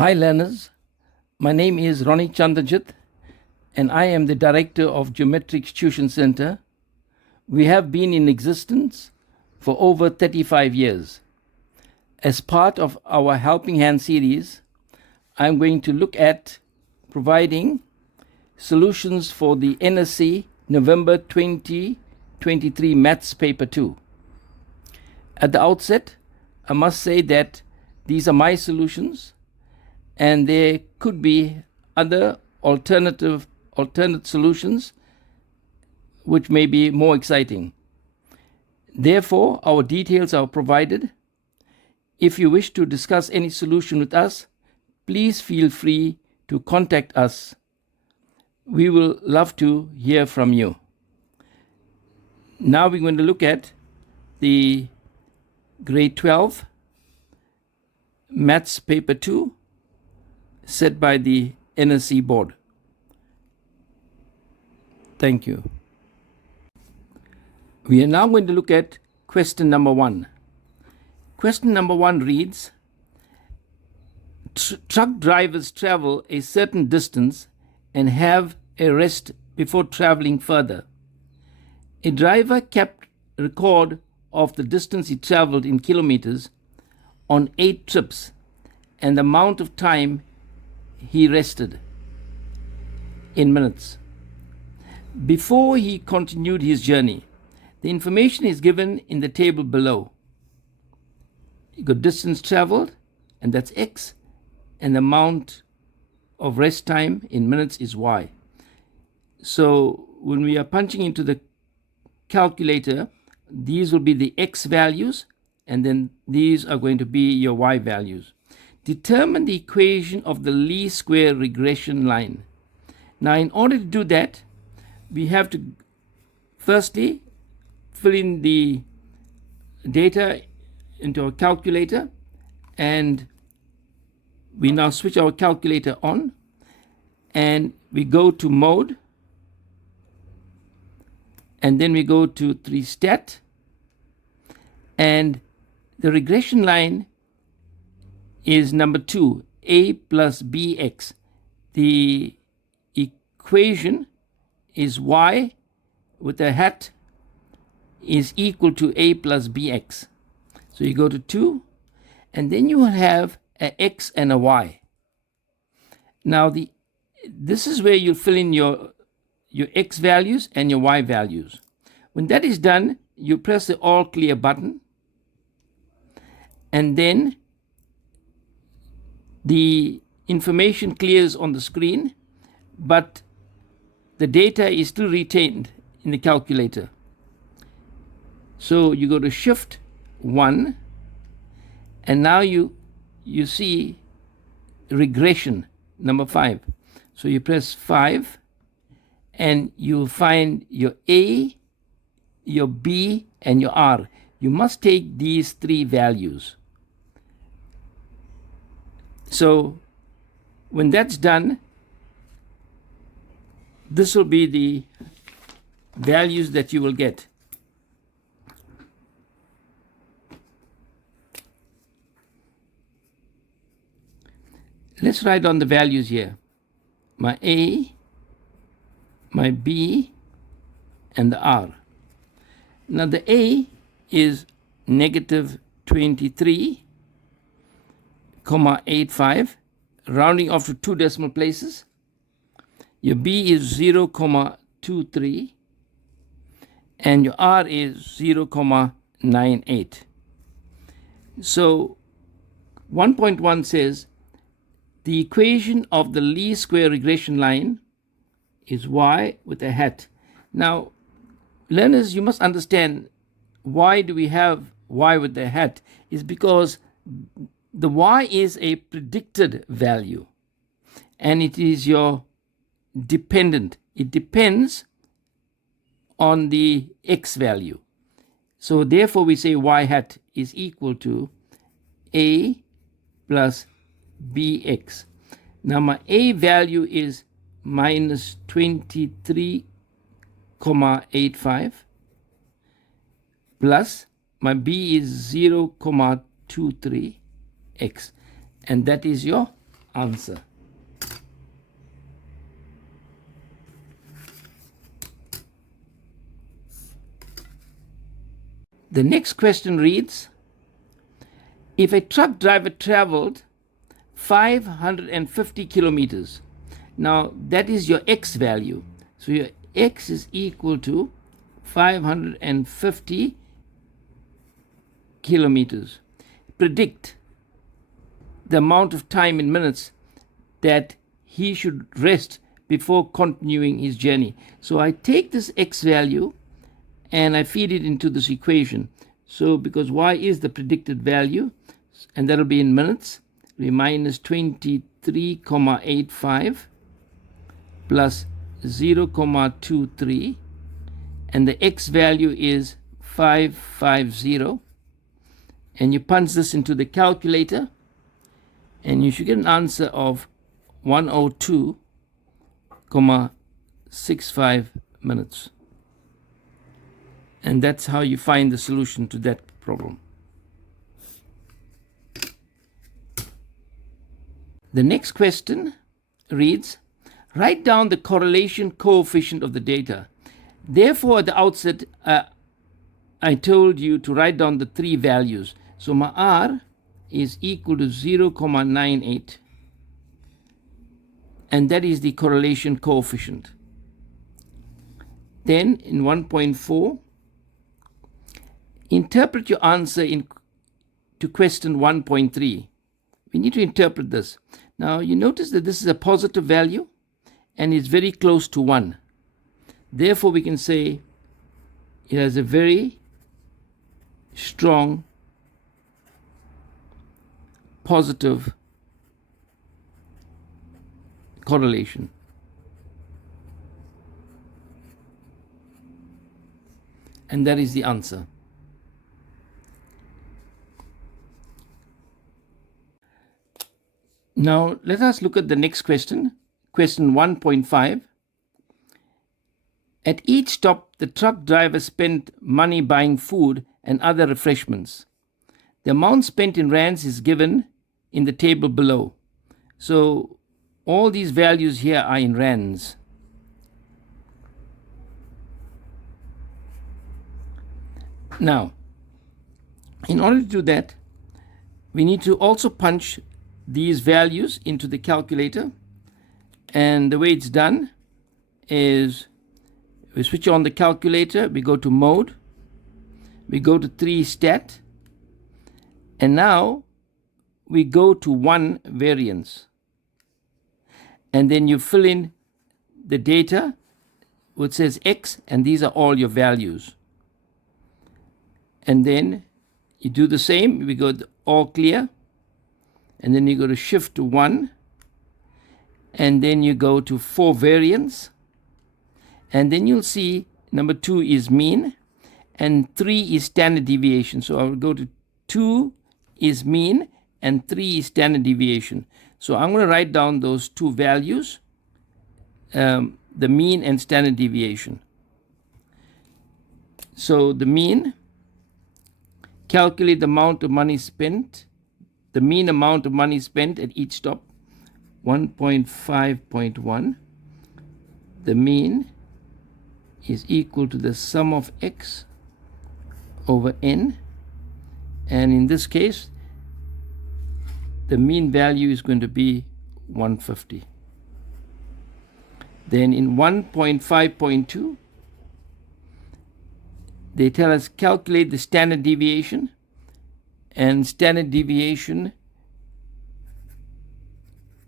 Hi learners, my name is Ronnie Chandrajit and I am the director of Geomatrix Tuition Centre. We have been in existence for over 35 years. As part of our Helping Hand series, I'm going to look at providing solutions for the NSC November 2023 Maths Paper 2. At the outset, I must say that these are my solutions and there could be other alternate solutions which may be more exciting. Therefore, our details are provided. If you wish to discuss any solution with us, please feel free to contact us. We will love to hear from you. Now we're going to look at the grade 12 Maths Paper 2 set by the NSC board. Thank you. We are now going to look at question number 1. Question number 1 reads, truck drivers travel a certain distance and have a rest before traveling further. A driver kept record of the distance he traveled in kilometers on 8 trips and the amount of time he rested in minutes. Before he continued his journey, the information is given in the table below. You got distance traveled, and that's X, and the amount of rest time in minutes is Y. So when we are punching into the calculator, these will be the X values, and then these are going to be your Y values. Determine the equation of the least square regression line. Now, in order to do that, we have to firstly fill in the data into our calculator, and we now switch our calculator on and we go to mode, and then we go to 3stat, and the regression line is number 2, a plus bx. The equation is y with a hat is equal to a plus bx. So you go to 2, and then you will have a x and a y. Now this is where you fill in your x values and your y values. When that is done, you press the all clear button, and then the information clears on the screen, but the data is still retained in the calculator. So you go to Shift 1, and now you see regression number 5. So you press 5, and you'll find your A, your B, and your R. You must take these 3 values. So when that's done, this will be the values that you will get. Let's write down the values here. My A, my B, and the R. Now the A is negative 23,85, rounding off to 2 decimal places. Your B is 0,23, and your R is 0,98. So 1.1 says the equation of the least square regression line is y with a hat. Now, learners, you must understand, why do we have y with a hat? Is because the y is a predicted value, and it is your dependent. It depends on the x value. So therefore we say y hat is equal to a plus bx. Now my a value is minus 23,85 plus my b is 0,23x, and that is your answer. The next question reads, if a truck driver traveled 550 kilometers, now that is your x value. So your x is equal to 550 kilometers. Predict the amount of time in minutes that he should rest before continuing his journey. So I take this x value and I feed it into this equation. So because y is the predicted value, and that'll be in minutes, we minus 23,85 plus 0,23, and the x value is 550, and you punch this into the calculator and you should get an answer of 102,65 minutes. And that's how you find the solution to that problem. The next question reads, write down the correlation coefficient of the data. Therefore, at the outset, I told you to write down the three values. So my R is equal to 0,98, and that is the correlation coefficient. Then in 1.4, interpret your answer to question 1.3. We need to interpret this. Now you notice that this is a positive value and it's very close to 1. Therefore we can say it has a very strong positive correlation. And that is the answer. Now let us look at the next question, question 1.5. At each stop, the truck driver spent money buying food and other refreshments. The amount spent in rands is given in the table below. So all these values here are in rands. Now, in order to do that, we need to also punch these values into the calculator, and the way it's done is we switch on the calculator, we go to mode, we go to 3 stat, and now we go to 1 variance, and then you fill in the data which says X, and these are all your values, and then you do the same. We go to all clear, and then you go to shift to 1, and then you go to 4 variance, and then you'll see number 2 is mean and 3 is standard deviation. So I will go to 2 is mean and 3 is standard deviation. So I'm going to write down those two values, the mean and standard deviation. So the mean, calculate the amount of money spent, the mean amount of money spent at each stop, 1.5.1. The mean is equal to the sum of x over n, and in this case the mean value is going to be 150. Then in 1.5.2 they tell us calculate the standard deviation, and standard deviation,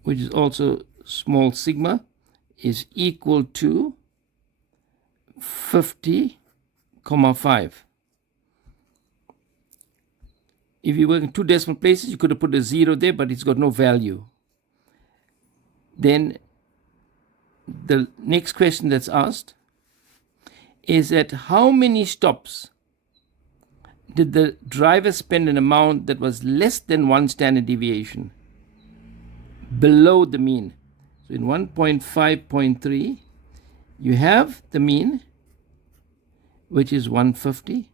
which is also small sigma, is equal to 50,5. If you were in 2 decimal places, you could have put a 0 there, but it's got no value. Then the next question that's asked is that how many stops did the driver spend an amount that was less than 1 standard deviation below the mean? So in 1.5.3 you have the mean, which is 150,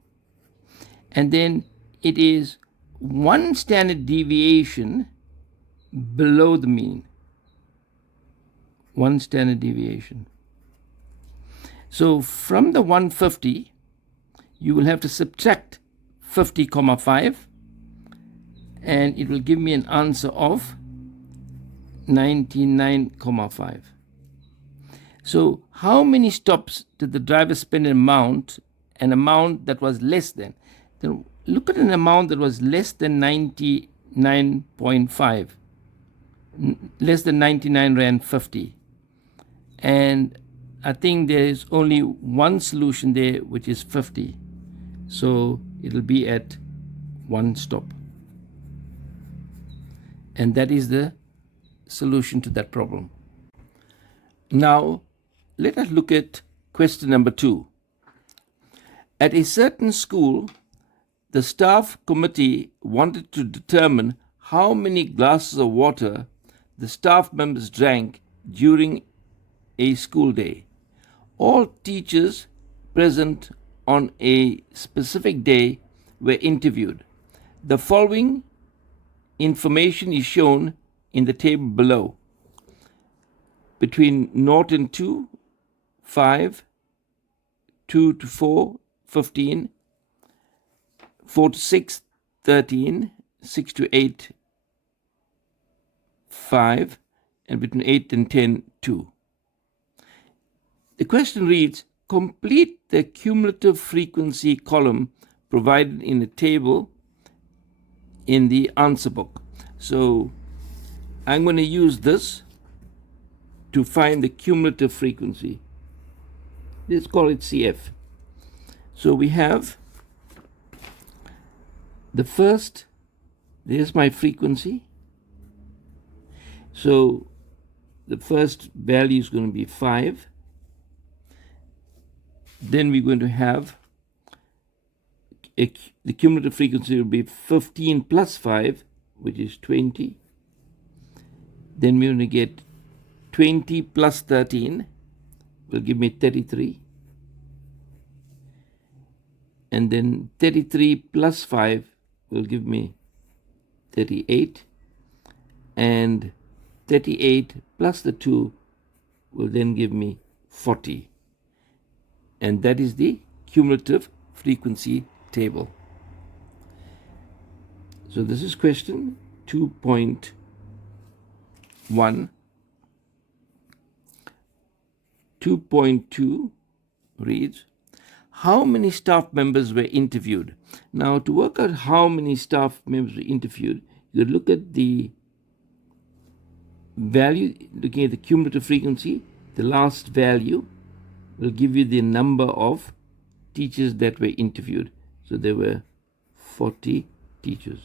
and then it is 1 standard deviation below the mean. 1 standard deviation. So from the 150, you will have to subtract 50,5, and it will give me an answer of 99,5. So how many stops did the driver spend an amount that was less than? Then look at an amount that was less than 99.5, less than 99 Rand 50. And I think there is only one solution there, which is 50. So it'll be at 1 stop. And that is the solution to that problem. Now, let us look at question number 2. At a certain school, the staff committee wanted to determine how many glasses of water the staff members drank during a school day. All teachers present on a specific day were interviewed. The following information is shown in the table below. Between 0 and 2, 5, 2 to 4, 15, 4 to 6, 13, 6 to 8, 5, and between 8 and 10, 2. The question reads, complete the cumulative frequency column provided in the table in the answer book. So I'm going to use this to find the cumulative frequency. Let's call it CF. So we have the first, there's my frequency. So the first value is going to be 5. Then we're going to have the cumulative frequency will be 15 plus 5, which is 20. Then we're going to get 20 plus 13 will give me 33. And then 33 plus 5 will give me 38. And 38 plus the 2 will then give me 40. And that is the cumulative frequency table. So this is question 2.1. 2.2 reads, how many staff members were interviewed? Now, to work out how many staff members were interviewed, you look at the value, looking at the cumulative frequency, the last value will give you the number of teachers that were interviewed. So there were 40 teachers.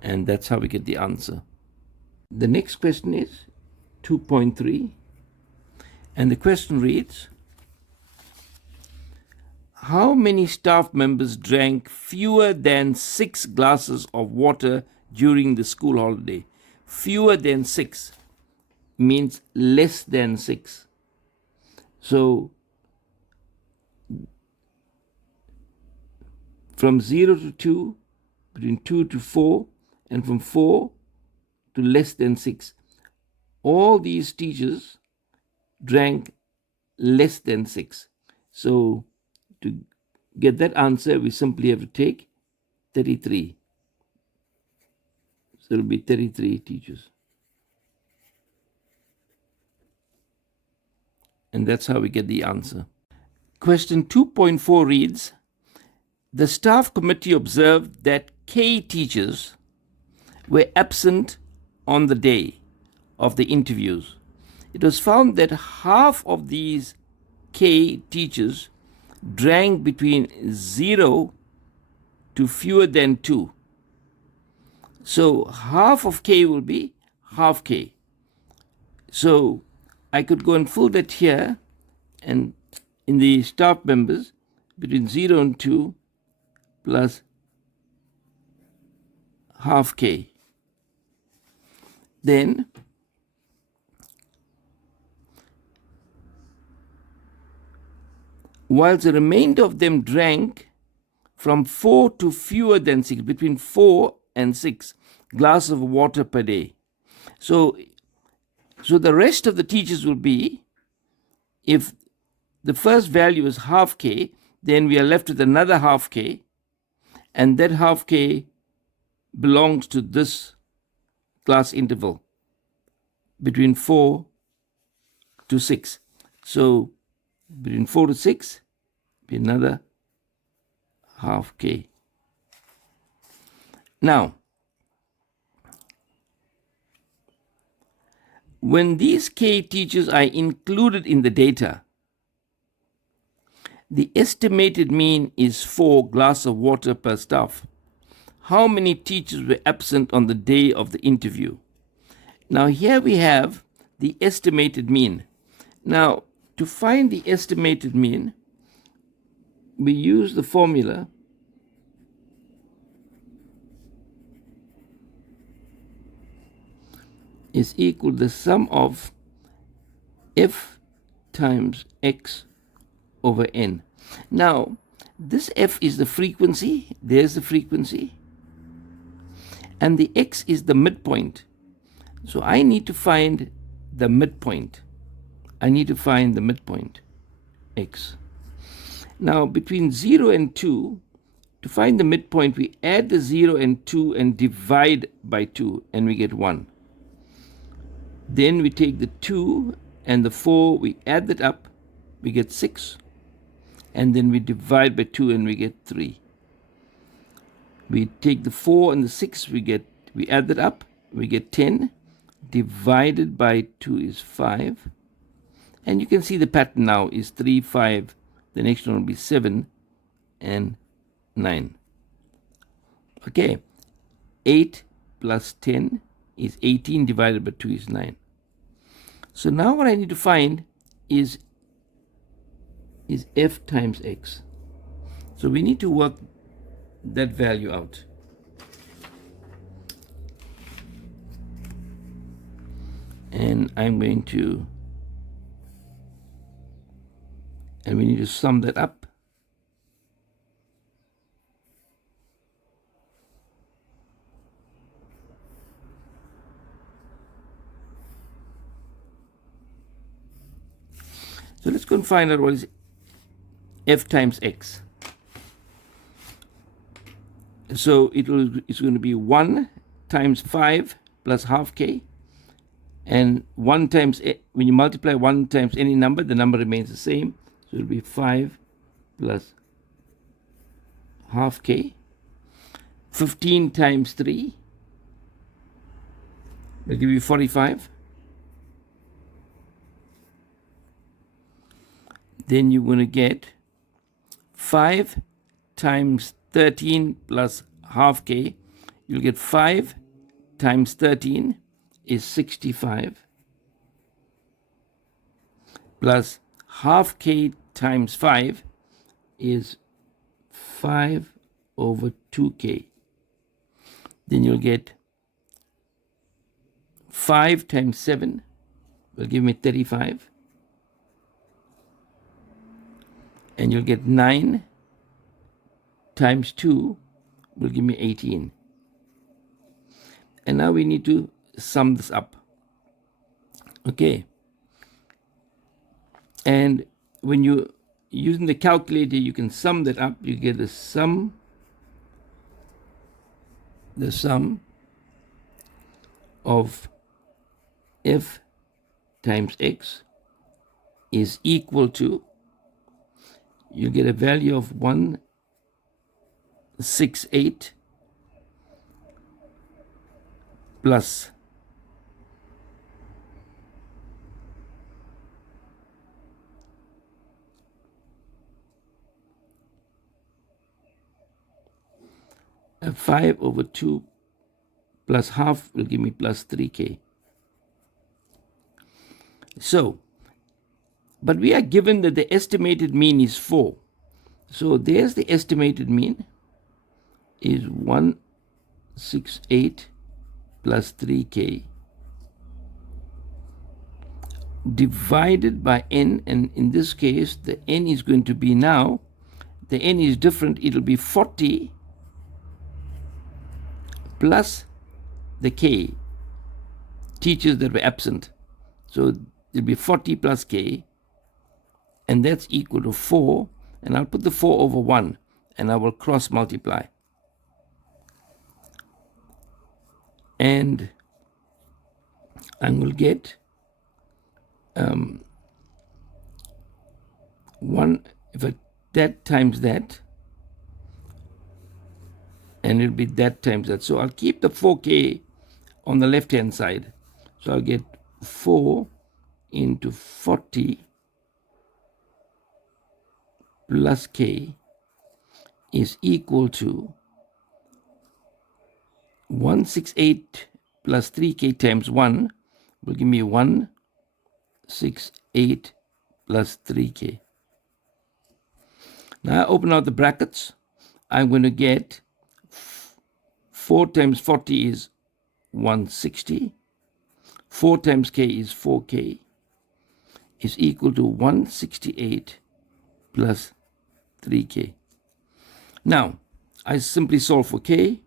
And that's how we get the answer. The next question is 2.3. And the question reads, how many staff members drank fewer than 6 glasses of water during the school holiday? Fewer than 6 means less than 6. So from 0 to 2, between 2 to 4, and from 4 to less than 6. All these teachers drank less than 6. So to get that answer, we simply have to take 33. So it will be 33 teachers. And that's how we get the answer. Question 2.4 reads, the staff committee observed that K teachers were absent on the day of the interviews. It was found that half of these K teachers drank between 0 to fewer than 2. So half of K will be half K. So I could go and fill that here, and in the staff members, between 0 and 2 plus half K. Then whilst the remainder of them drank from 4 to fewer than 6, between 4 and 6 glasses of water per day. So the rest of the teachers will be, if the first value is half K, then we are left with another half K, and that half K belongs to this class interval between 4 to 6. So between 4 to 6, be another half K. Now, when these K teachers are included in the data, the estimated mean is 4 glasses of water per staff. How many teachers were absent on the day of the interview? Now here we have the estimated mean. Now to find the estimated mean, we use the formula is equal to the sum of f times x over n. Now this f is the frequency, there's the frequency, and the x is the midpoint. So I need to find the midpoint. I need to find the midpoint, x. Now between 0 and 2, to find the midpoint, we add the 0 and 2 and divide by 2, and we get 1. Then we take the 2 and the 4, we add that up, we get 6. And then we divide by 2 and we get 3. We take the 4 and the 6, we add that up, we get 10. Divided by 2 is 5. And you can see the pattern now is 3, 5. The next one will be 7 and 9. Okay. 8 plus 10 is 18, divided by 2 is 9. So now what I need to find is f times x. So we need to work that value out. And I'm going to, and we need to sum that up. So let's go and find out what is f times x. So it's going to be 1 times 5 plus half k. And 1 times, when you multiply 1 times any number, the number remains the same. So it will be 5 plus half k. 15 times 3 will give you 45. Then you're going to get 5 times 13 plus half k. You'll get 5 times 13 is 65 plus half k times 5 is 5 over 2k. Then you'll get 5 times 7 will give me 35. And you'll get 9 times 2 will give me 18. And now we need to sum this up. Okay. And when you're using the calculator, you can sum that up. You get the sum of f times x is equal to, you get a value of 168 plus a 5 over 2 plus half will give me plus 3k. So, but we are given that the estimated mean is 4. So there's the estimated mean is 168 plus 3k divided by n, and in this case the n is going to be, now the n is different, it'll be 40 plus the k, teachers that were absent. So there'll be 40 plus k, and that's equal to 4, and I'll put the 4 over 1, and I will cross multiply. And I will get 1, if that times that, and it'll be that times that. So I'll keep the 4k on the left hand side. So I'll get 4 into 40 plus k is equal to 168 plus 3k times 1 will give me 168 plus 3k. Now I open out the brackets. I'm going to get 4 times 40 is 160. 4 times k is 4k, is equal to 168 plus 3k. Now, I simply solve for k.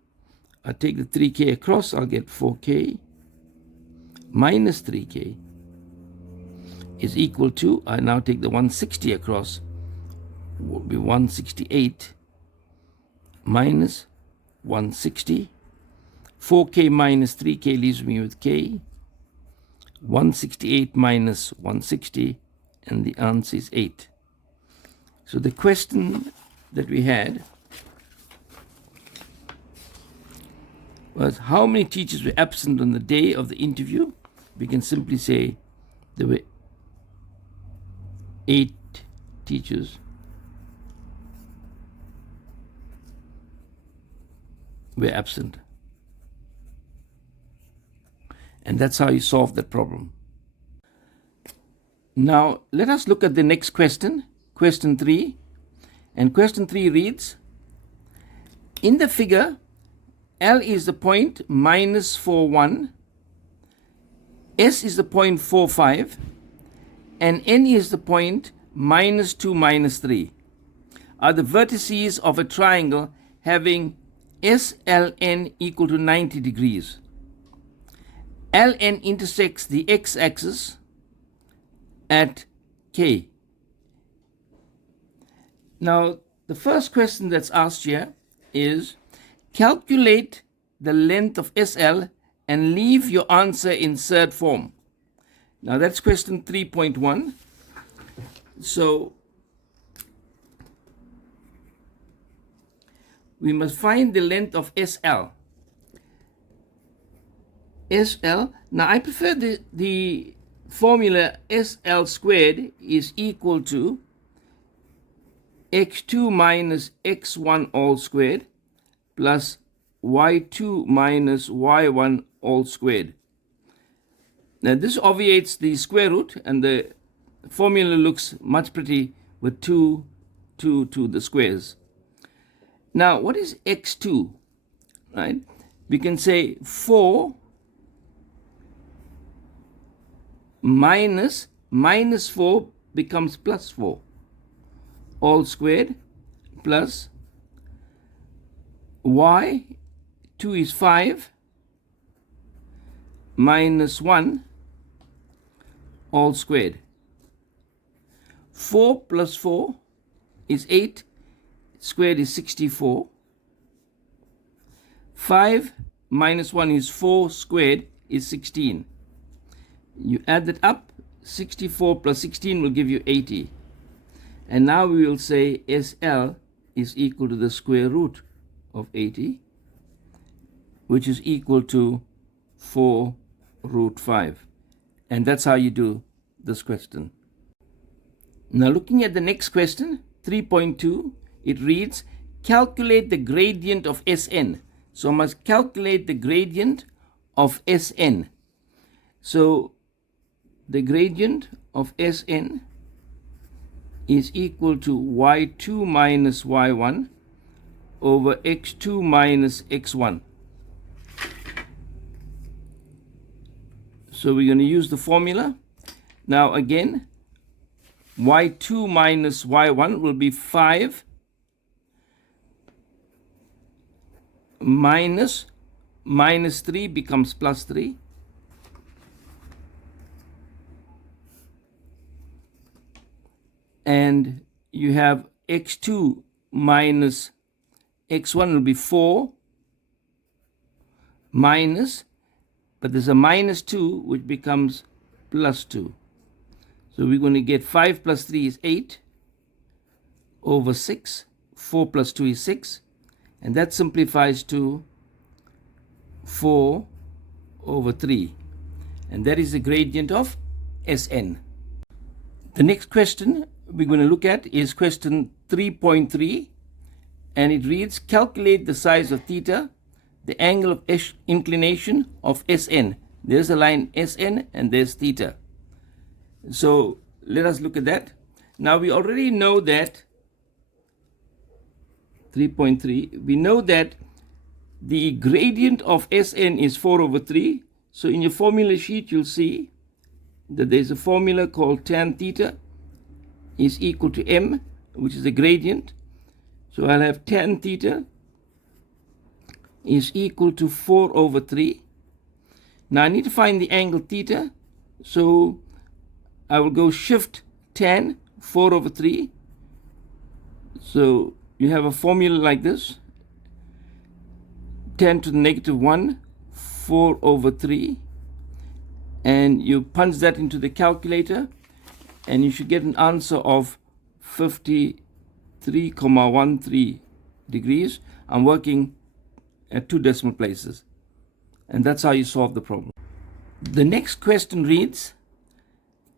I take the 3k across, I'll get 4k minus 3k is equal to, I now take the 160 across, will be 168 minus 160. 4k minus 3k leaves me with k. 168 minus 160, and the answer is 8. So the question that we had was, how many teachers were absent on the day of the interview? We can simply say there were 8 teachers were absent. And that's how you solve that problem. Now, let us look at the next question, question 3. And question 3 reads, in the figure, L is the point minus 41, S is the point 45, and N is the point minus 2 minus 3, are the vertices of a triangle having SLN equal to 90 degrees. LN intersects the x-axis at K. Now, the first question that's asked here is, calculate the length of SL and leave your answer in third form. Now, that's question 3.1. So, we must find the length of SL. SL, now I prefer the formula SL squared is equal to x2 minus x1 all squared plus y2 minus y1 all squared. Now this obviates the square root, and the formula looks much pretty with 2 to the squares. Now what is x2? Right? We can say 4 minus 4 becomes plus 4 all squared plus y, 2 is 5 minus 1 all squared. 4 plus 4 is 8, squared is 64. 5 minus 1 is 4, squared is 16. You add that up, 64 plus 16 will give you 80. And now we will say SL is equal to the square root of 80, which is equal to 4 root 5. And that's how you do this question. Now looking at the next question, 3.2, it reads, calculate the gradient of Sn. So I must calculate the gradient of Sn. So the gradient of Sn is equal to y2 minus y1 over x2 minus x1. So we're going to use the formula. Now again, y2 minus y1 will be 5 minus minus 3 becomes plus 3. And you have x2 minus x1 will be 4 minus, but there's a minus 2 which becomes plus 2. So we're going to get 5 plus 3 is 8 over 6. 4 plus 2 is 6. And that simplifies to 4 over 3. And that is the gradient of Sn. The next question we're going to look at is question 3.3. And it reads, calculate the size of theta, the angle of inclination of Sn. There's a line Sn and there's theta. So let us look at that. Now we already know that 3.3, we know that the gradient of Sn is 4 over 3. So in your formula sheet, you'll see that there's a formula called tan theta is equal to m, which is the gradient. So I'll have tan theta is equal to 4 over 3. Now I need to find the angle theta. So I will go shift tan 4 over 3. So you have a formula like this. 10 to the negative 1, 4 over 3. And you punch that into the calculator, and you should get an answer of 53,13 degrees. I'm working at 2 decimal places. And that's how you solve the problem. The next question reads,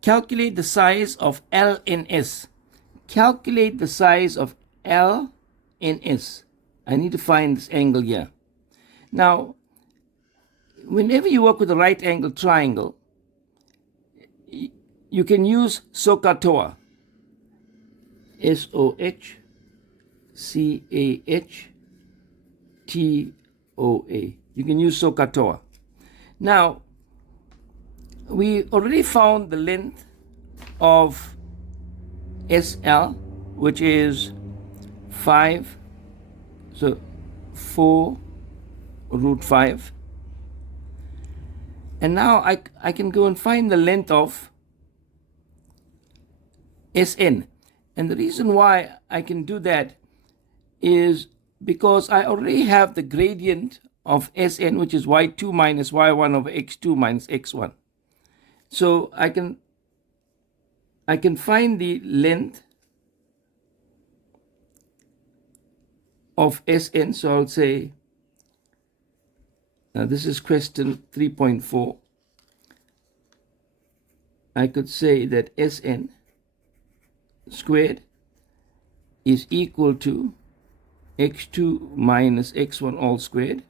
calculate the size of LNS. Calculate the size of LNS. I need to find this angle here. Now, whenever you work with a right angle triangle, you can use SOHCAHTOA. SOHCAHTOA. You can use SOHCAHTOA. Now, we already found the length of SL, which is 5, so 4 root 5. And now I can go and find the length of Sn. And the reason why I can do that is because I already have the gradient of Sn, which is y2 minus y1 over x2 minus x1. So I can find the length of Sn. So I'll say, this is question 3.4. I could say that Sn squared is equal to x2 minus x1 all squared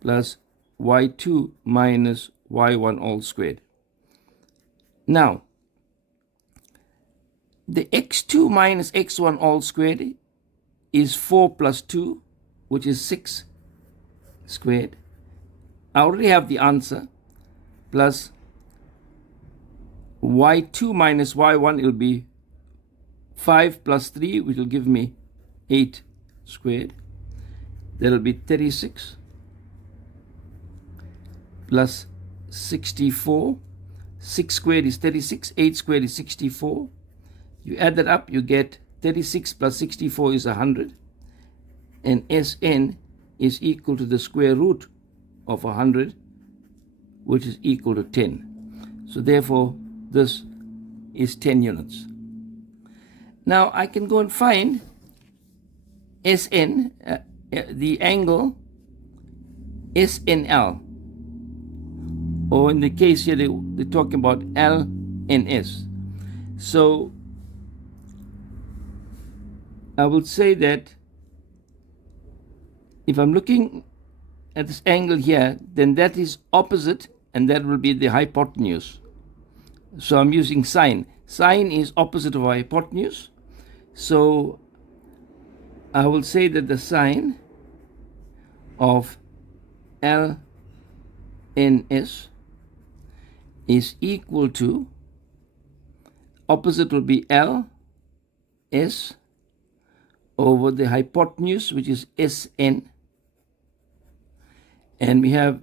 plus y2 minus y1 all squared. Now, the x2 minus x1 all squared is 4 plus 2, which is 6 squared. I already have the answer, plus y2 minus y1, it will be 5 plus 3, which will give me 8 squared. That will be 36 plus 64. 6 squared is 36, 8 squared is 64. You add that up, you get 36 plus 64 is 100. And Sn is equal to the square root of 100, which is equal to 10. So therefore, this is 10 units. Now I can go and find Sn, the angle SNL. Or in the case here, they're talking about LNS. So I would say that if I'm looking at this angle here, then that is opposite, and that will be the hypotenuse. So I'm using sine. Sine is opposite of hypotenuse. So I will say that the sine of LNS is equal to, opposite will be LS over the hypotenuse, which is Sn, And we have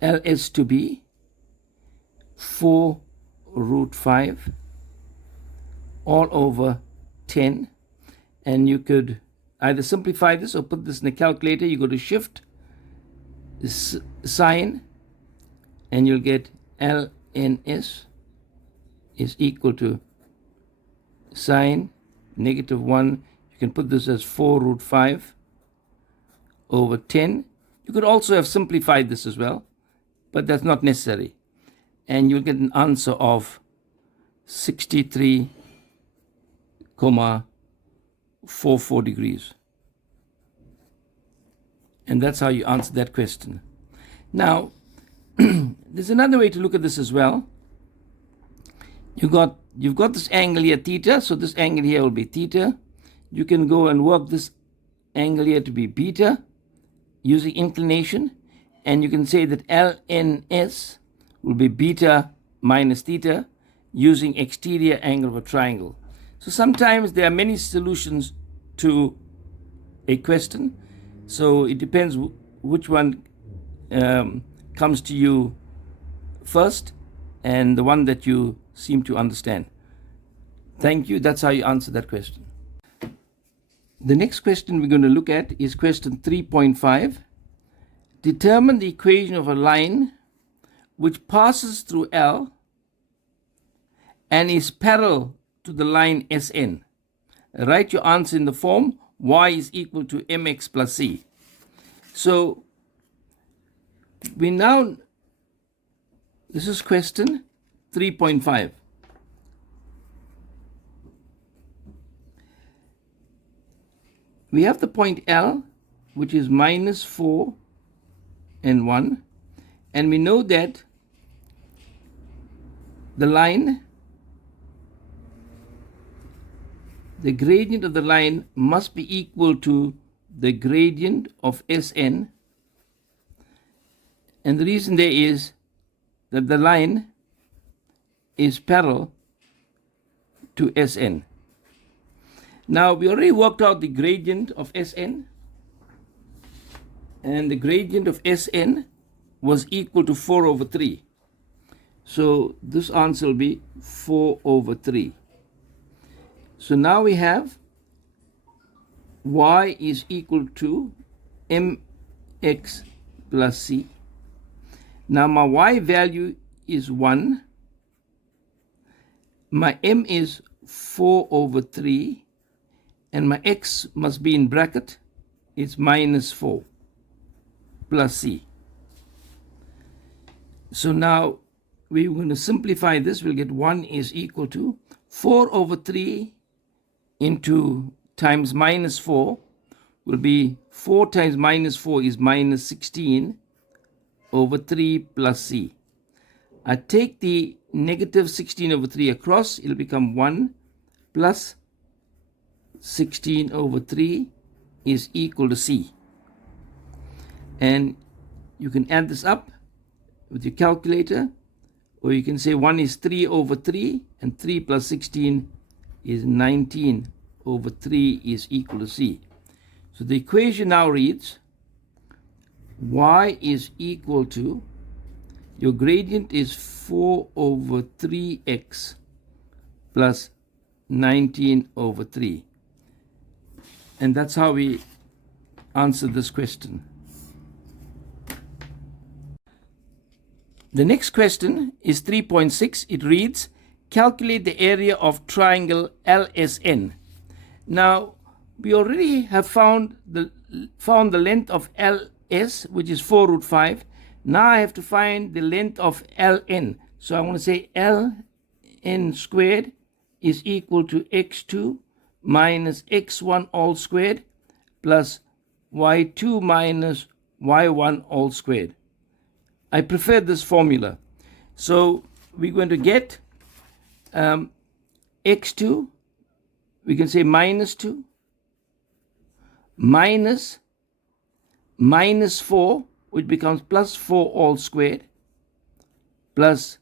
LS to be 4 root 5 all over 10. And you could either simplify this or put this in the calculator. You go to shift, sign, and you'll get LNS is equal to sine -1. You can put this as 4 root 5 over 10. You could also have simplified this as well, but that's not necessary. And you'll get an answer of 63,44 degrees. And that's how you answer that question. Now, there's another way to look at this as well. You've got this angle here, theta, so this angle here will be theta. You can go and work this angle here to be beta using inclination, and you can say that LNS will be beta minus theta using exterior angle of a triangle. So sometimes there are many solutions to a question, so it depends which one comes to you first and the one that you seem to understand. Thank you. That's how you answer that question. The next question we're going to look at is question 3.5. Determine the equation of a line which passes through L and is parallel to the line SN. Write your answer in the form y is equal to mx plus c. So this is question 3.5. We have the point L, which is -4 and 1, and we know that the line, the gradient of the line must be equal to the gradient of Sn, and the reason there is that the line is parallel to Sn. Now, we already worked out the gradient of Sn, and the gradient of Sn was equal to 4 over 3. So this answer will be 4 over 3. So now we have y is equal to mx plus c. Now my y value is 1. My m is 4 over 3. And my x must be in bracket. It's -4 plus c. So now we're going to simplify this. We'll get 1 is equal to 4 over 3 into times -4 will be 4 times -4 is -16 over 3 plus c. I take the -16 over 3 across. It'll become 1 plus 16 over 3 is equal to c. And you can add this up with your calculator, or you can say 1 is 3 over 3, and 3 plus 16 is 19 over 3 is equal to c. So the equation now reads y is equal to, your gradient is 4 over 3x plus 19 over 3. And that's how we answer this question. The next question is 3.6. It reads, calculate the area of triangle LSN. Now, we already have found the length of LS, which is 4 root 5. Now I have to find the length of LN. So I want to say LN squared is equal to x2 minus x1 all squared plus y2 minus y1 all squared. I prefer this formula. So we're going to get x2, we can say -2 minus -4, which becomes +4 all squared, plus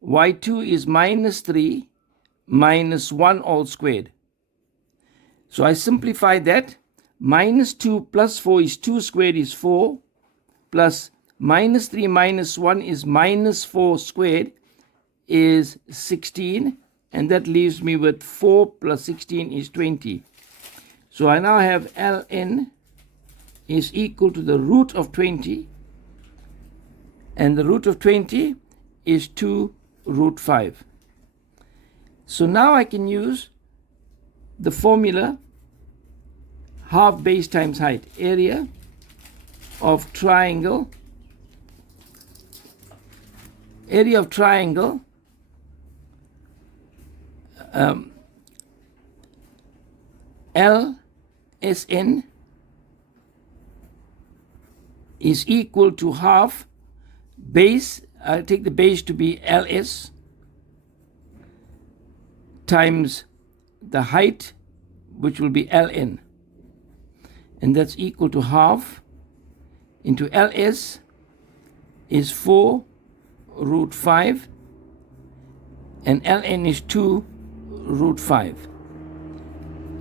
y2 is -3 minus 1 all squared. So I simplify that. minus 2 plus 4 is 2 squared is 4, plus minus 3 minus 1 is minus 4 squared is 16, and that leaves me with 4 plus 16 is 20. So I now have ln is equal to the root of 20, and the root of 20 is 2 root 5. So now I can use the formula half base times height. Area of triangle, LSN is equal to half base, I'll take the base to be LS, times the height, which will be ln, and that's equal to half into ls is 4 root 5, and ln is 2 root 5.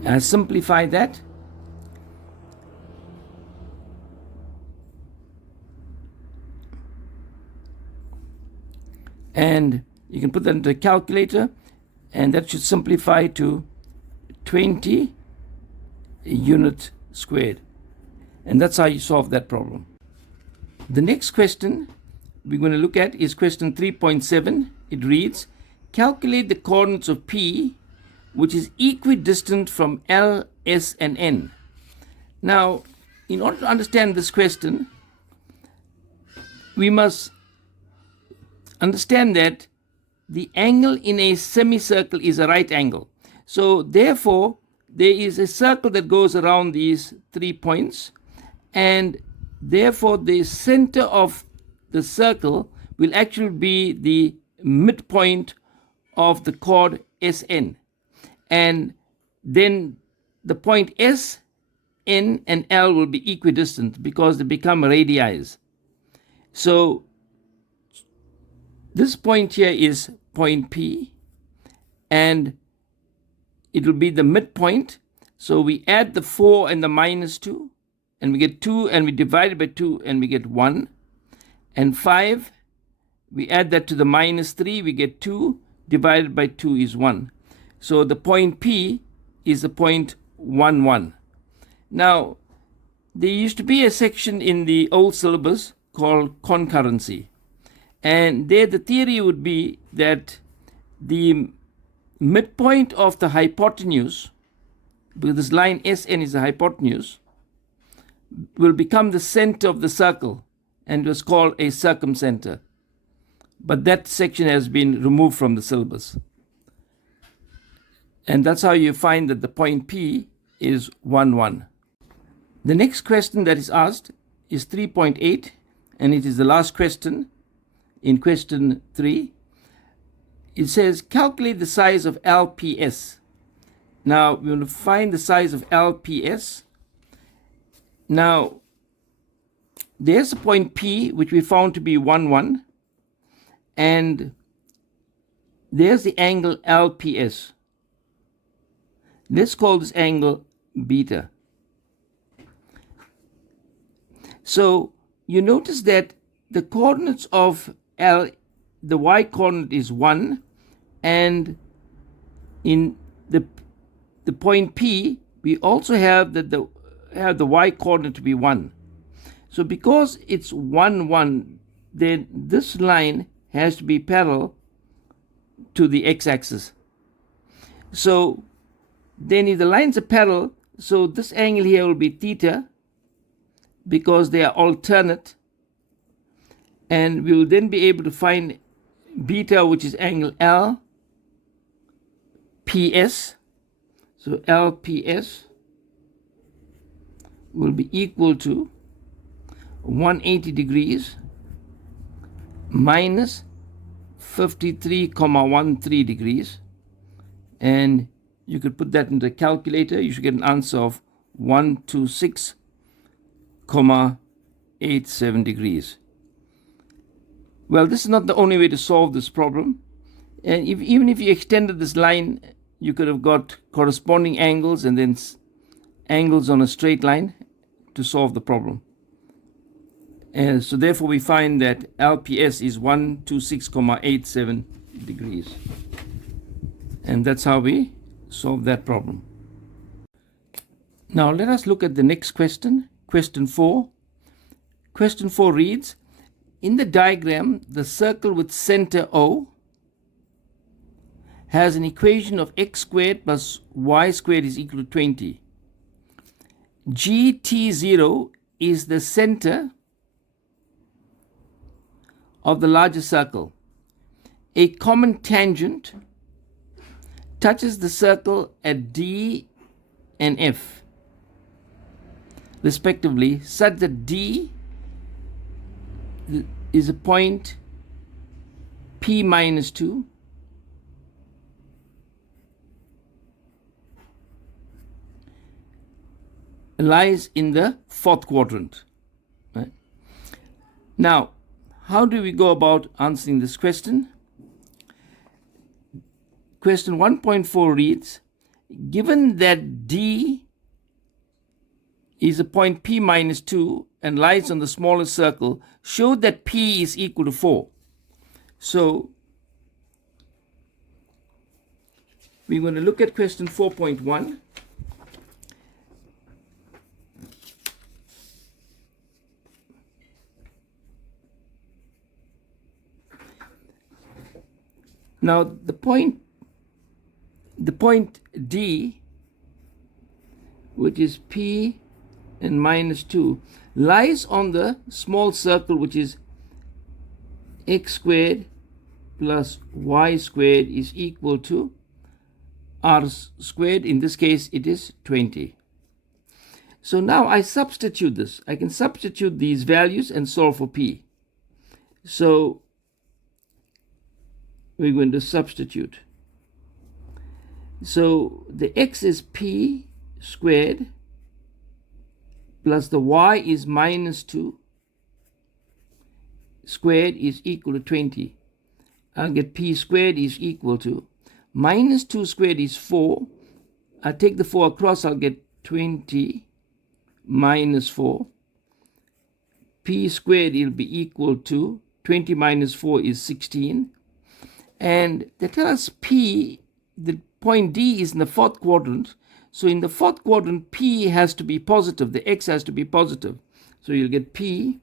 I'll simplify that. And you can put that into a calculator, and that should simplify to 20 unit squared. And that's how you solve that problem. The next question we're going to look at is question 3.7. It reads, calculate the coordinates of P which is equidistant from L, S, and N. Now, in order to understand this question, we must understand that the angle in a semicircle is a right angle. So therefore, there is a circle that goes around these 3 points, and therefore the center of the circle will actually be the midpoint of the chord SN. And then the point S, N, and L will be equidistant because they become radii. So this point here is point P, and it will be the midpoint. So we add the 4 and the minus 2, and we get 2, and we divide it by 2, and we get 1. And 5, we add that to the minus 3, we get 2, divided by 2 is 1. So the point P is the point 1, 1. Now, there used to be a section in the old syllabus called concurrency. And there the theory would be that the midpoint of the hypotenuse, because this line SN is the hypotenuse, will become the center of the circle, and was called a circumcenter. But that section has been removed from the syllabus. And that's how you find that the point P is 1, 1. The next question that is asked is 3.8, and it is the last question in question 3. It says, calculate the size of LPS. Now, we want to find the size of LPS. Now, there's a point P, which we found to be 1, 1. And there's the angle LPS. Let's call this angle beta. So you notice that the coordinates of L, the y coordinate is 1, and in the point P, we also have that the y coordinate to be 1. So because it's 1, 1, then this line has to be parallel to the x-axis. So then if the lines are parallel, so this angle here will be theta, because they are alternate, and we will then be able to find beta, which is angle LPS. So LPS will be equal to 180 degrees minus 53,13 degrees, and you could put that into a calculator. You should get an answer of 126,87 degrees. Well, this is not the only way to solve this problem. And even if you extended this line, you could have got corresponding angles and then angles on a straight line to solve the problem. And so therefore we find that LPS is 126,87 degrees. And that's how we solve that problem. Now let us look at the next question, question 4. Question 4 reads, in the diagram, the circle with center O has an equation of x squared plus y squared is equal to 20. GT0 is the center of the larger circle. A common tangent touches the circle at D and F, respectively, such that D is a point P minus 2 lies in the fourth quadrant. Right? Now, how do we go about answering this question? Question 1.4 reads, given that D is a point P minus 2 and lies on the smallest circle, show that P is equal to 4. So, we're going to look at question 4.1. Now, the point D, which is P and minus 2, lies on the small circle, which is x squared plus y squared is equal to r squared. In this case, it is 20. So now I substitute this. I can substitute these values and solve for P. So we're going to substitute. So the x is P squared plus the y is minus 2 squared is equal to 20. I'll get P squared is equal to minus 2 squared is 4. I take the 4 across, I'll get 20 minus 4. P squared will be equal to 20 minus 4 is 16. And they tell us P, the point D is in the fourth quadrant. So in the fourth quadrant, P has to be positive. The x has to be positive. So you'll get P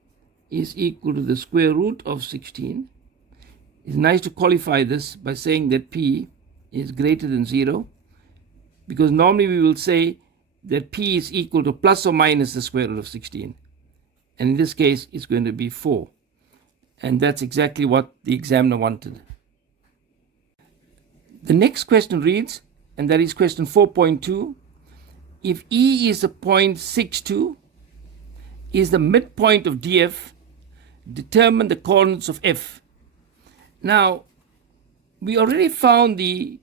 is equal to the square root of 16. It's nice to qualify this by saying that P is greater than 0. Because normally we will say that P is equal to plus or minus the square root of 16. And in this case, it's going to be 4. And that's exactly what the examiner wanted. The next question reads, and that is question 4.2. If E is a point 62, is the midpoint of DF, determine the coordinates of F. Now, we already found the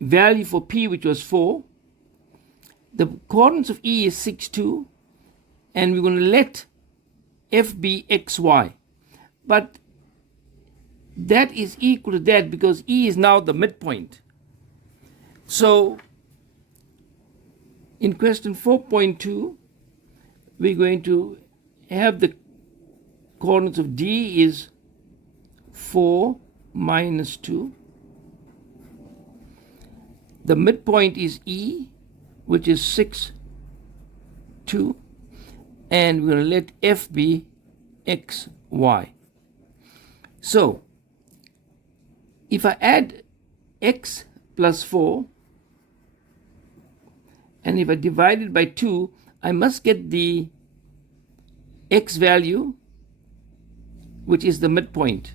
value for P, which was 4. The coordinates of E is 62, and we're going to let F be xy. But that is equal to that because E is now the midpoint. So, in question 4.2, we're going to have the coordinates of D is 4 minus 2. The midpoint is E, which is 6, 2. And we're going to let F be x, y. So, if I add x plus 4, and if I divide it by 2, I must get the x value, which is the midpoint,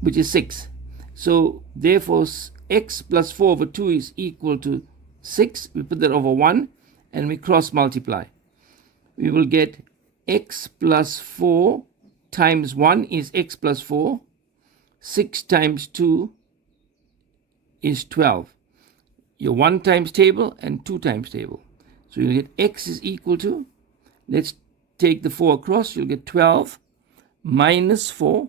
which is 6. So, therefore, x plus 4 over 2 is equal to 6. We put that over 1, and we cross multiply. We will get x plus 4 times 1 is x plus 4. 6 times 2 is 12. Your 1 times table and 2 times table. So you'll get x is equal to, let's take the 4 across, you'll get 12 minus 4,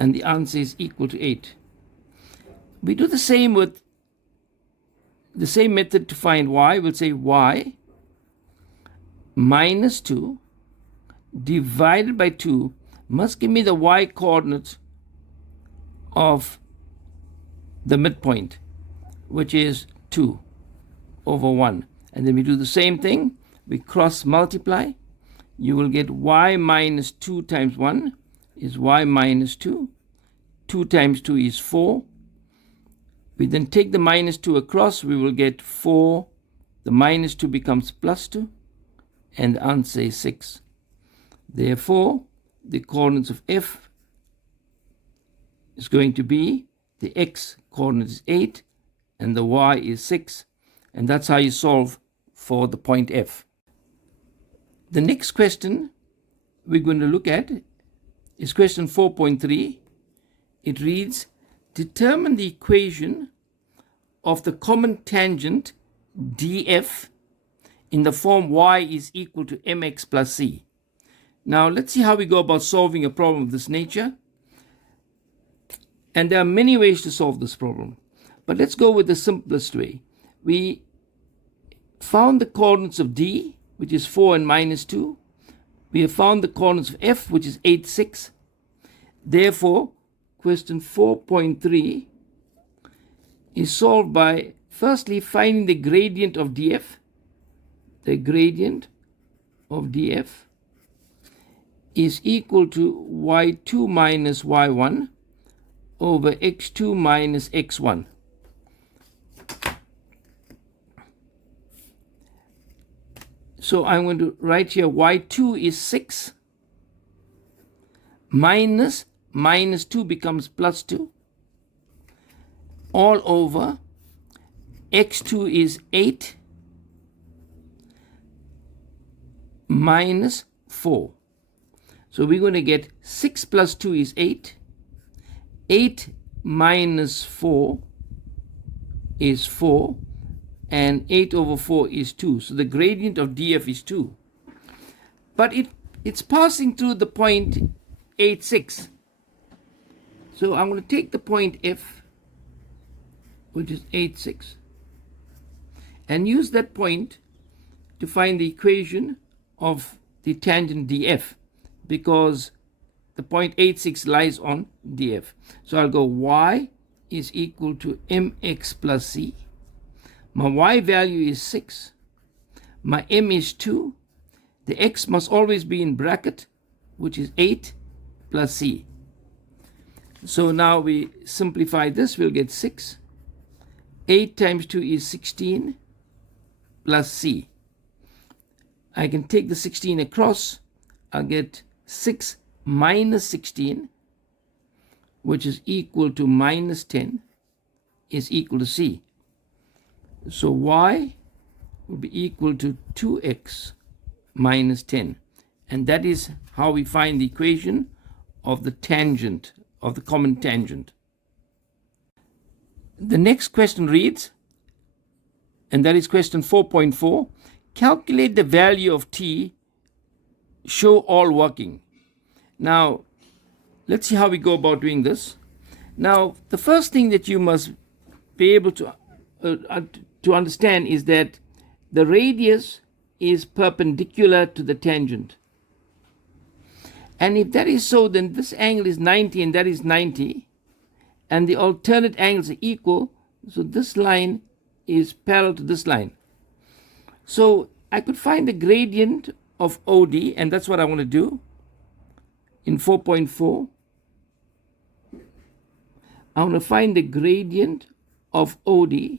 and the answer is equal to 8. We do the same with the same method to find y. We'll say y minus 2 divided by 2 must give me the y coordinates of the midpoint, which is 2 over 1. And then we do the same thing. We cross multiply. You will get y minus 2 times 1 is y minus 2. 2 times 2 is 4. We then take the minus 2 across. We will get 4. The minus 2 becomes plus 2. And the answer is 6. Therefore, the coordinates of f is going to be, the x coordinate is 8 and the y is 6. And that's how you solve for the point f. The next question we're going to look at is question 4.3. It reads, determine the equation of the common tangent df in the form y is equal to mx plus c. Now let's see how we go about solving a problem of this nature. And there are many ways to solve this problem. But let's go with the simplest way. We found the coordinates of d, which is 4 and minus 2. We have found the coordinates of f, which is 8, 6. Therefore, question 4.3 is solved by firstly finding the gradient of df. The gradient of df is equal to y2 minus y1 over x2 minus x1. So I'm going to write here y2 is 6 minus 2 becomes plus 2 all over x2 is 8 minus 4. So we're going to get 6 plus 2 is 8. 8 minus 4 is 4. And 8 over 4 is 2. So the gradient of df is 2. But it's passing through the point 8, 6. So I'm going to take the point f, which is 8, 6, and use that point to find the equation of the tangent df, because the point 8, 6 lies on df. So I'll go y is equal to mx plus c. My y value is 6. My m is 2. The x must always be in bracket, which is 8 plus c. So now we simplify this. We'll get 6. 8 times 2 is 16 plus c. I can take the 16 across. I'll get 6 minus 16, which is equal to minus 10, is equal to c. So y will be equal to 2x minus 10. And that is how we find the equation of the tangent, of the common tangent. The next question reads, and that is question 4.4, calculate the value of t, show all working. Now, let's see how we go about doing this. Now, the first thing that you must be able to understand is that the radius is perpendicular to the tangent. And if that is so, then this angle is 90 and that is 90. And the alternate angles are equal. So this line is parallel to this line. So I could find the gradient of OD, and that's what I want to do in 4.4. I want to find the gradient of OD,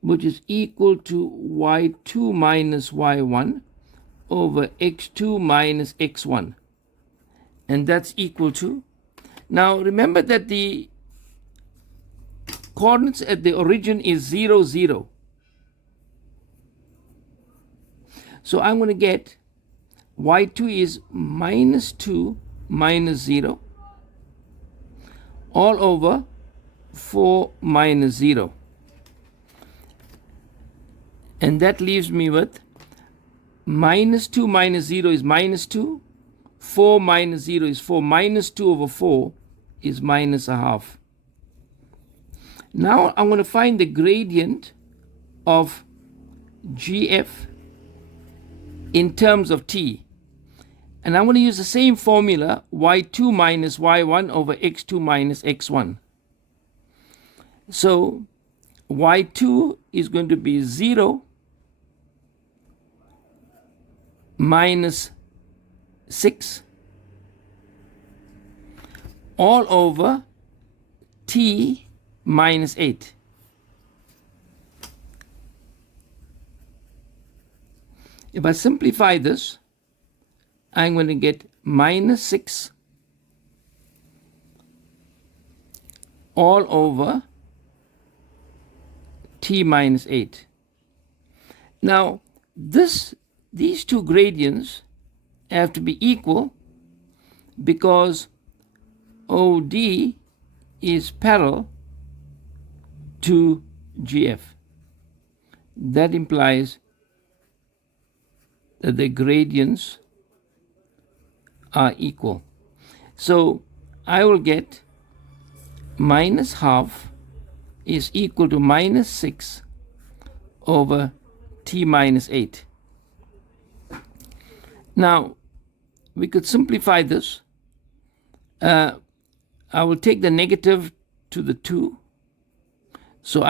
which is equal to y2 minus y1 over x2 minus x1. And that's equal to, now remember that the coordinates at the origin is 0, 0. So I'm going to get y2 is minus 2 minus 0 all over 4 minus 0. And that leaves me with minus 2 minus 0 is minus 2. 4 minus 0 is 4. Minus 2 over 4 is minus a half. Now I'm going to find the gradient of GF in terms of t. And I'm going to use the same formula, y2 minus y1 over x2 minus x1. So y2 is going to be 0 minus 6 all over t minus 8. If I simplify this, I'm going to get minus 6 all over t minus 8. Now, these two gradients have to be equal because OD is parallel to GF. That implies that the gradients are equal. So I will get minus half is equal to minus 6 over t minus 8. Now, we could simplify this. I will take the negative to the 2. So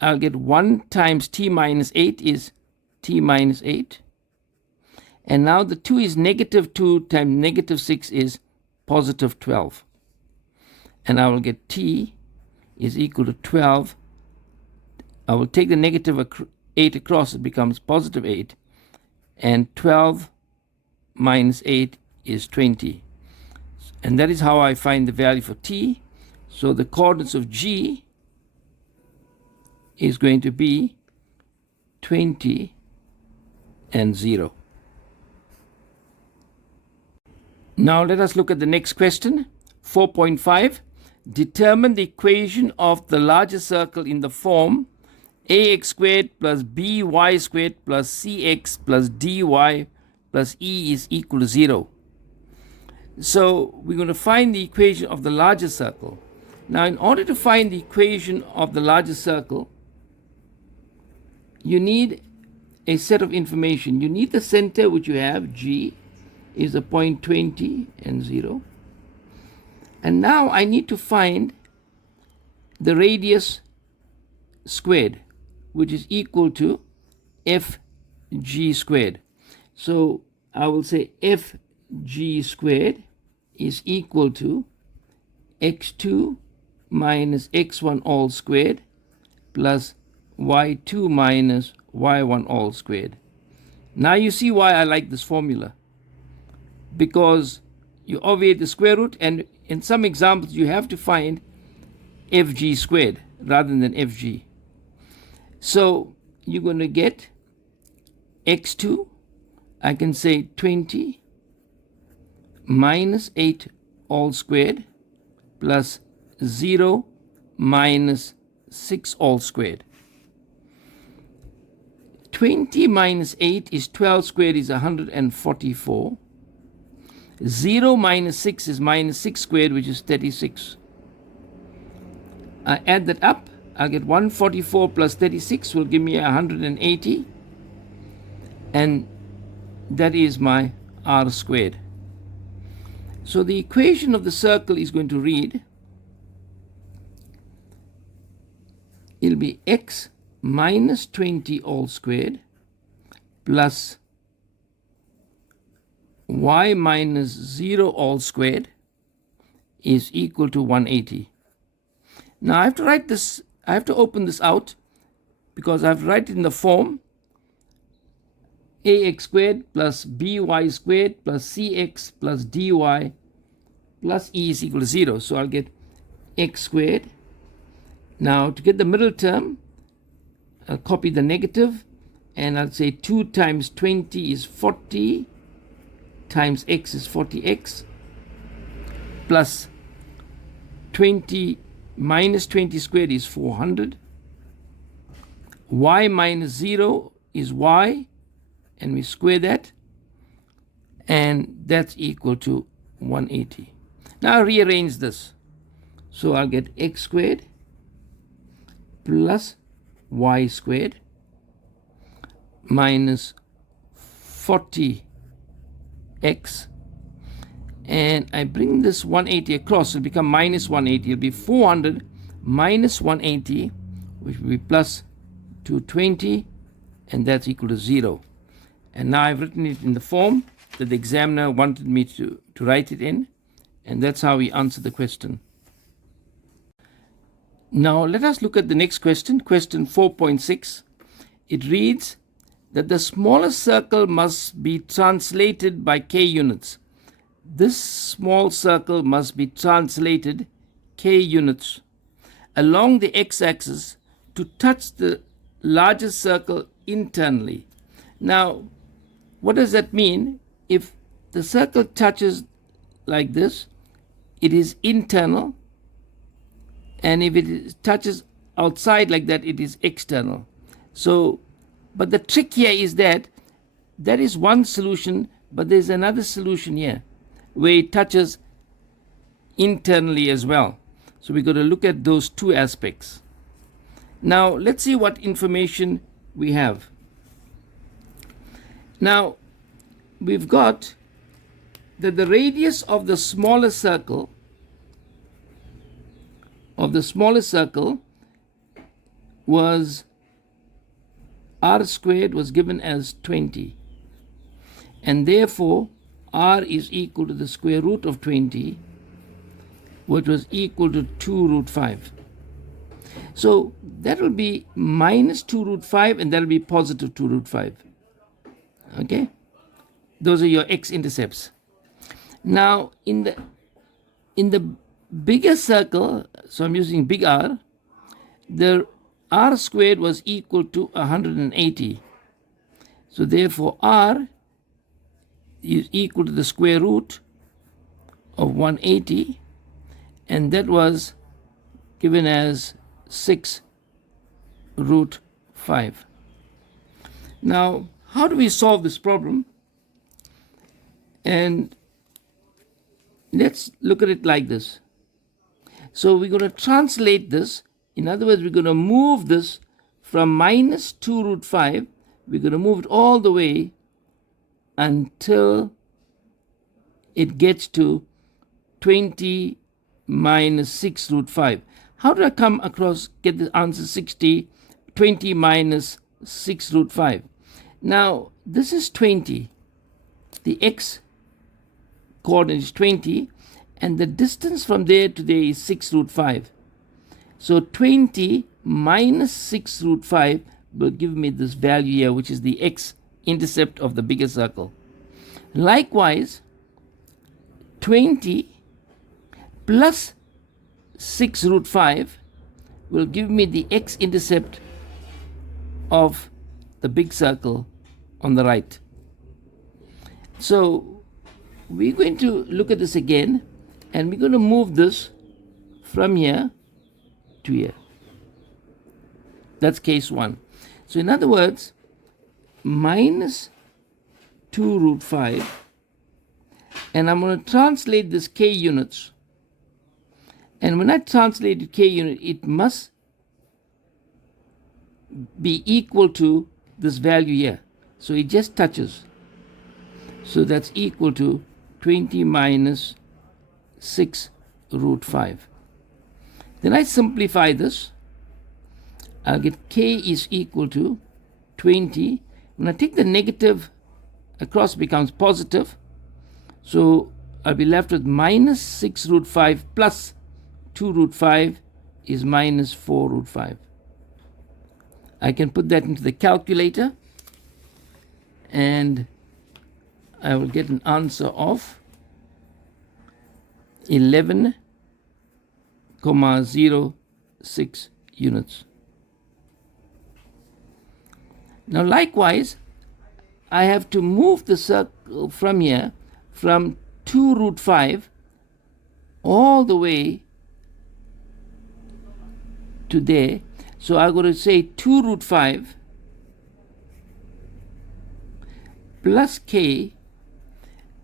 I'll get 1 times t minus 8 is t minus 8. And now the 2 is negative 2 times negative 6 is positive 12. And I will get t is equal to 12. I will take the negative 8 across, it becomes positive 8. And 12 minus 8 is 20. And that is how I find the value for t. So the coordinates of g is going to be 20 and 0. Now let us look at the next question. 4.5. Determine the equation of the larger circle in the form ax squared plus by squared plus cx plus dy plus e is equal to 0. So we're going to find the equation of the larger circle. Now, in order to find the equation of the larger circle, you need a set of information. You need the center, which you have, G, is a point 20 and 0. And now I need to find the radius squared, which is equal to fg squared. So I will say fg squared is equal to x2 minus x1 all squared plus y2 minus y1 all squared. Now you see why I like this formula. Because you obviate the square root, and in some examples you have to find fg squared rather than fg. So you're going to get x2, I can say 20 minus 8 all squared plus 0 minus 6 all squared. 20 minus 8 is 12 squared is 144. 0 minus 6 is minus 6 squared, which is 36. I add that up, I'll get 144 plus 36 will give me 180. And that is my r squared. So the equation of the circle is going to read, it'll be x minus 20 all squared plus y minus 0 all squared is equal to 180. Now I have to write this, I have to open this out because I have to write it in the form ax squared plus by squared plus cx plus dy plus e is equal to 0. So I'll get x squared. Now to get the middle term, I'll copy the negative and I'll say 2 times 20 is 40 times x is 40x plus 20 minus 20 squared is 400. Y minus 0 is y, and we square that, and that's equal to 180. Now I'll rearrange this. So I'll get x squared plus y squared minus 40x, and I bring this 180 across, it'll become minus 180. It'll be 400 minus 180, which will be plus 220, and that's equal to 0. And now I've written it in the form that the examiner wanted me to write it in, and that's how we answer the question. Now let us look at the next question, question 4.6. It reads that the smallest circle must be translated by k units. This small circle must be translated k units along the x-axis to touch the largest circle internally. Now, what does that mean? If the circle touches like this, it is internal, and if it touches outside like that, it is external. So, but the trick here is that that is one solution, but there's another solution here where it touches internally as well. So we're going to look at those two aspects. Now let's see what information we have. Now we've got that the radius of the smaller circle was r squared was given as 20, and therefore r is equal to the square root of 20, which was equal to 2 root 5. So that will be minus 2 root 5, and that will be positive 2 root 5. Okay, those are your x-intercepts. Now in the bigger circle, so I'm using big R, the r squared was equal to 180. So therefore r is equal to the square root of 180, and that was given as 6 root 5. Now, how do we solve this problem? And let's look at it like this. So we're going to translate this. In other words, we're going to move this from minus 2 root 5. We're going to move it all the way until it gets to 20 minus 6 root 5. How do I come across, get the answer 60, 20 minus 6 root 5? Now, this is 20. The x coordinate is 20, and the distance from there to there is 6 root 5. So 20 minus 6 root 5 will give me this value here, which is the x-intercept of the bigger circle. Likewise, 20 plus 6 root 5 will give me the x-intercept of the big circle on the right. So we're going to look at this again, and we're going to move this from here to here. That's case 1. So in other words, minus 2 root 5, and I'm going to translate this k units. And when I translate it k unit, it must be equal to this value here. So it just touches. So that's equal to 20 minus 6 root 5. Then I simplify this. I'll get k is equal to 20. When I take the negative across, it becomes positive. So I'll be left with minus 6 root 5 plus 2 root 5 is minus 4 root 5. I can put that into the calculator, and I will get an answer of 11,06 units. Now likewise, I have to move the circle from here, from 2 root 5 all the way to there. So I'm going to say 2 root 5 plus k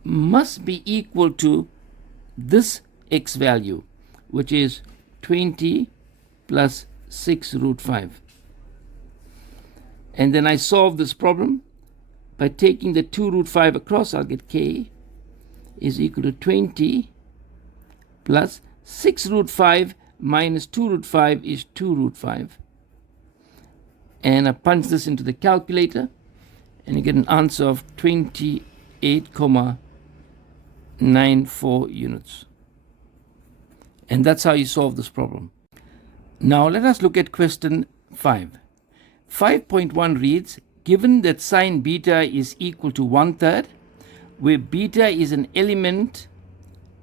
must be equal to this x value, which is 20 plus 6 root 5. And then I solve this problem by taking the 2 root 5 across. I'll get k is equal to 20 plus 6 root 5 minus 2 root 5 is 2 root 5. And I punch this into the calculator, and you get an answer of 28,94 units. And that's how you solve this problem. Now let us look at question 5. 5.1 reads, given that sine beta is equal to 1/3, where beta is an element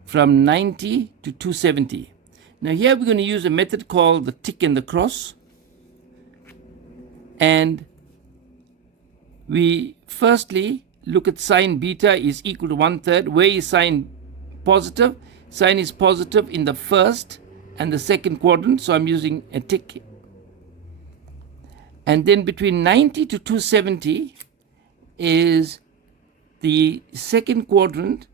from 90 to 270. Now here we're going to use a method called the tick and the cross. And we firstly look at sine beta is equal to 1/3. Where is sine positive? Sine is positive in the first and the second quadrant, so I'm using a tick. And then between 90 to 270 is the second quadrant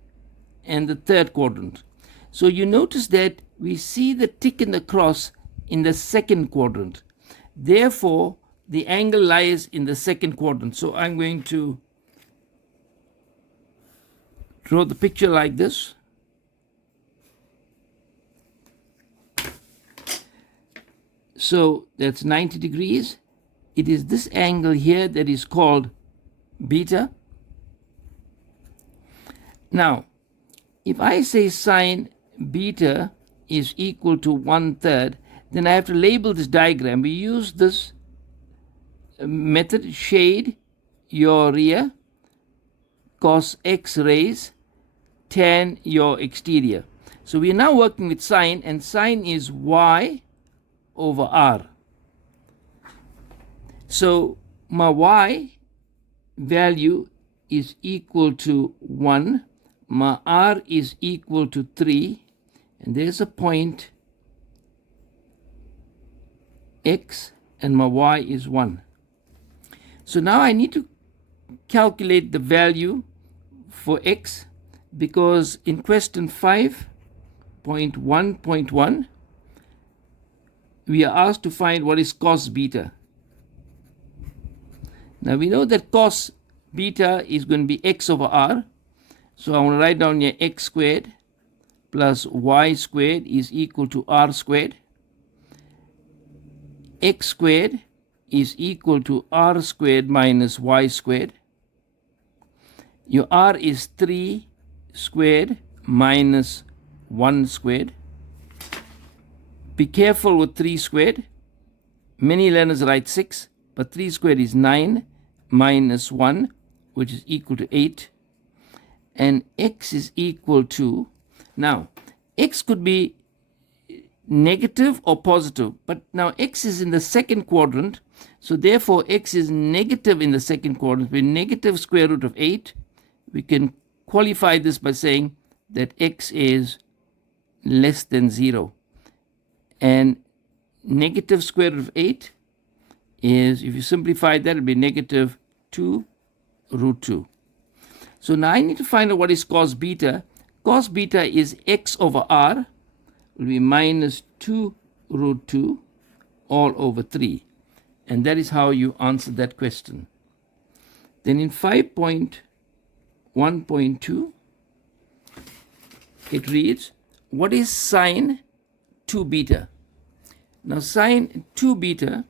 and the third quadrant. So you notice that we see the tick and the cross in the second quadrant. Therefore, the angle lies in the second quadrant. So I'm going to draw the picture like this. So that's 90 degrees. It is this angle here that is called beta. Now, if I say sine beta is equal to 1/3, then I have to label this diagram. We use this method, shade your rear, cos x rays, tan your exterior. So we are now working with sine, and sine is y over r. So my y value is equal to 1, my r is equal to 3, and there's a point x, and my y is 1. So now I need to calculate the value for x, because in question 5.1.1 we are asked to find what is cos beta. Now we know that cos beta is going to be x over r. So I want to write down here x squared plus y squared is equal to r squared. X squared is equal to r squared minus y squared. Your r is 3 squared minus 1 squared. Be careful with 3 squared. Many learners write 6, but 3 squared is 9 minus 1, which is equal to 8. And x is equal to, now, x could be negative or positive, but now x is in the second quadrant, so therefore x is negative in the second quadrant. With negative square root of 8, we can qualify this by saying that x is less than 0. And negative square root of 8 is, if you simplify that, it will be negative 2 root 2. So now I need to find out what is cos beta. Cos beta is x over r, will be minus 2 root 2 all over 3. And that is how you answer that question. Then in 5.1.2, it reads, what is sine 2 beta? Now sine 2 beta,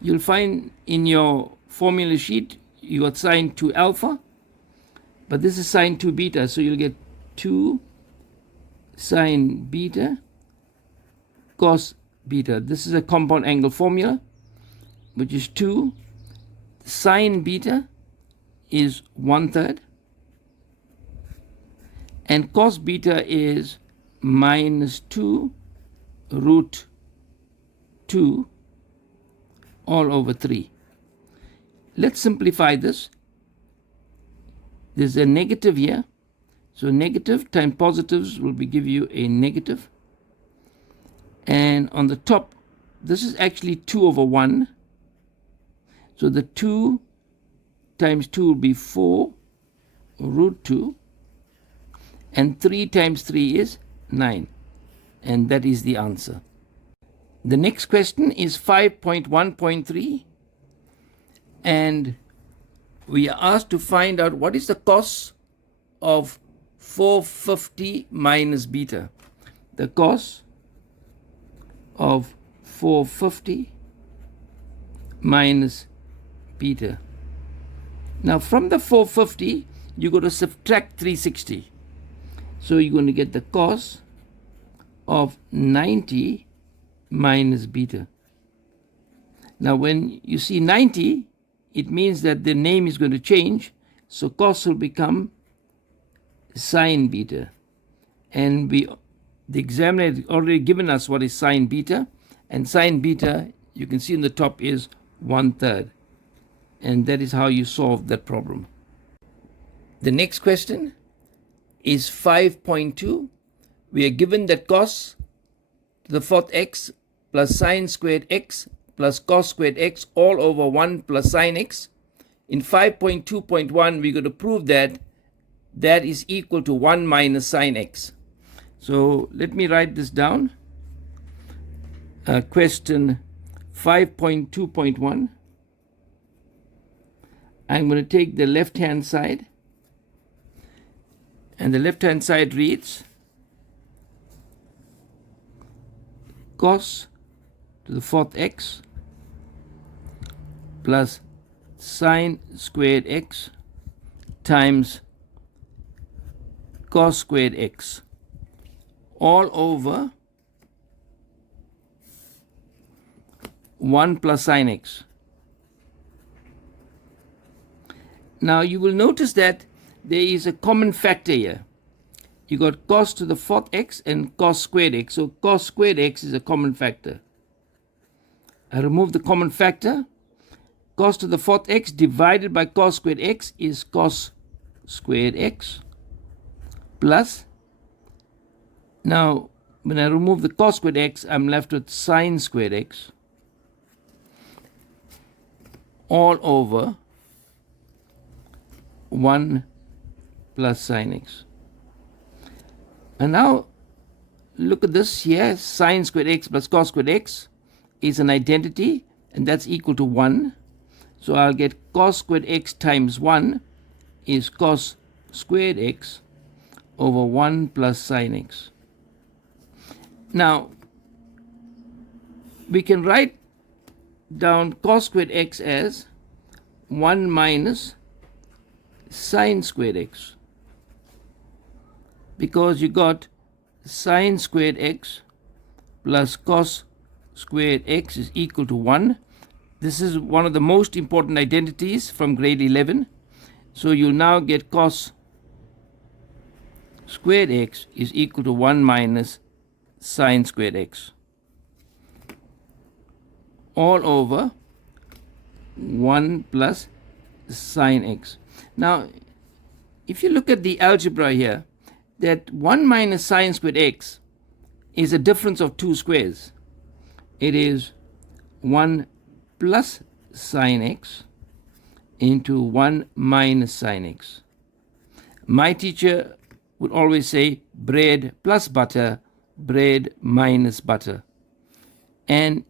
you'll find in your formula sheet, you got sine 2 alpha, but this is sine 2 beta, so you'll get 2 sine beta cos beta. This is a compound angle formula, which is 2 sine beta is 1/3, and cos beta is minus 2 root 2 all over 3. Let's simplify this. There's a negative here, so negative times positives will give you a negative. And on the top, this is actually 2 over 1. So the 2 times 2 will be 4 root 2. And 3 times 3 is 9. And that is the answer. The next question is 5.1.3, and we are asked to find out what is the cos of 450 minus beta. The cos of 450 minus beta. Now from the 450, you're going to subtract 360. So you're going to get the cos of 90 minus beta. Now when you see 90, it means that the name is going to change. So cos will become sine beta. And the examiner has already given us what is sine beta. And sine beta, you can see in the top, is 1/3. And that is how you solve that problem. The next question is 5.2. We are given that cos to the fourth x plus sine squared x plus cos squared x all over 1 plus sine x. In 5.2.1, we're going to prove that that is equal to 1 minus sine x. So let me write this down. Question 5.2.1. I'm going to take the left-hand side, and the left-hand side reads cos to the fourth x plus sine squared x times cos squared x all over 1 plus sine x. Now you will notice that there is a common factor here. You got cos to the fourth x and cos squared x. So cos squared x is a common factor. I remove the common factor. Cos to the fourth x divided by cos squared x is cos squared x plus, now when I remove the cos squared x, I'm left with sine squared x all over 1 plus sine x. And now look at this here. Sine squared x plus cos squared x is an identity, and that's equal to 1. So I'll get cos squared x times 1 is cos squared x over 1 plus sine x. Now we can write down cos squared x as 1 minus sine squared x, because you got sine squared x plus cos squared x is equal to 1. This is one of the most important identities from grade 11. So you'll now get cos squared x is equal to 1 minus sine squared x all over 1 plus sine x. Now, if you look at the algebra here, that 1 minus sine squared x is a difference of two squares. It is 1 plus sine x into 1 minus sine x. My teacher would always say bread plus butter, bread minus butter. And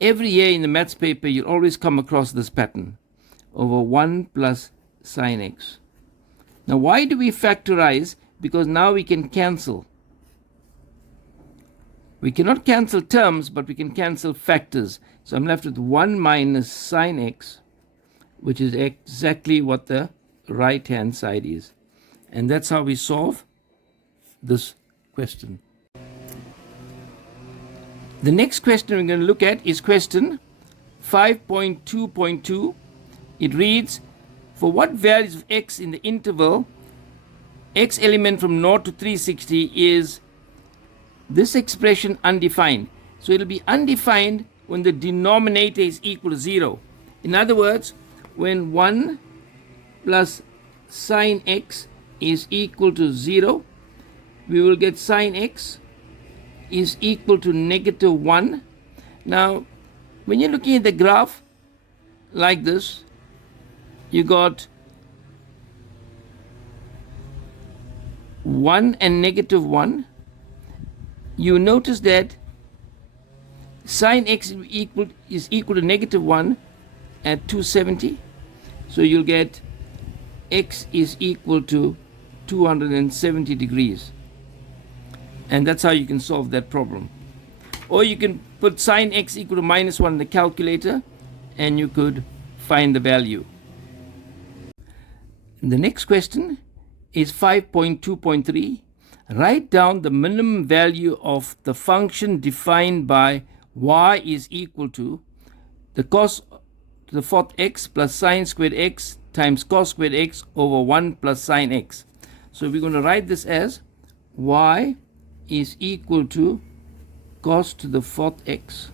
every year in the maths paper, you'll always come across this pattern over 1 plus sine x. Now, why do we factorize? Because now we can cancel. We cannot cancel terms, but we can cancel factors. So I'm left with 1 minus sine x, which is exactly what the right-hand side is. And that's how we solve this question. The next question we're going to look at is question 5.2.2. It reads, for what values of x in the interval x element from 0 to 360 is this expression undefined? So it'll be undefined when the denominator is equal to 0. In other words, when 1 plus sine x is equal to 0, we will get sine x is equal to negative 1. Now, when you're looking at the graph like this, you got 1 and negative 1. you notice that sine x is equal to negative 1 at 270. So you'll get x is equal to 270 degrees. And that's how you can solve that problem. Or you can put sine x equal to minus 1 in the calculator, and you could find the value. The next question is 5.2.3. Write down the minimum value of the function defined by y is equal to the cos to the fourth x plus sine squared x times cos squared x over 1 plus sine x. So we're going to write this as y is equal to cos to the fourth x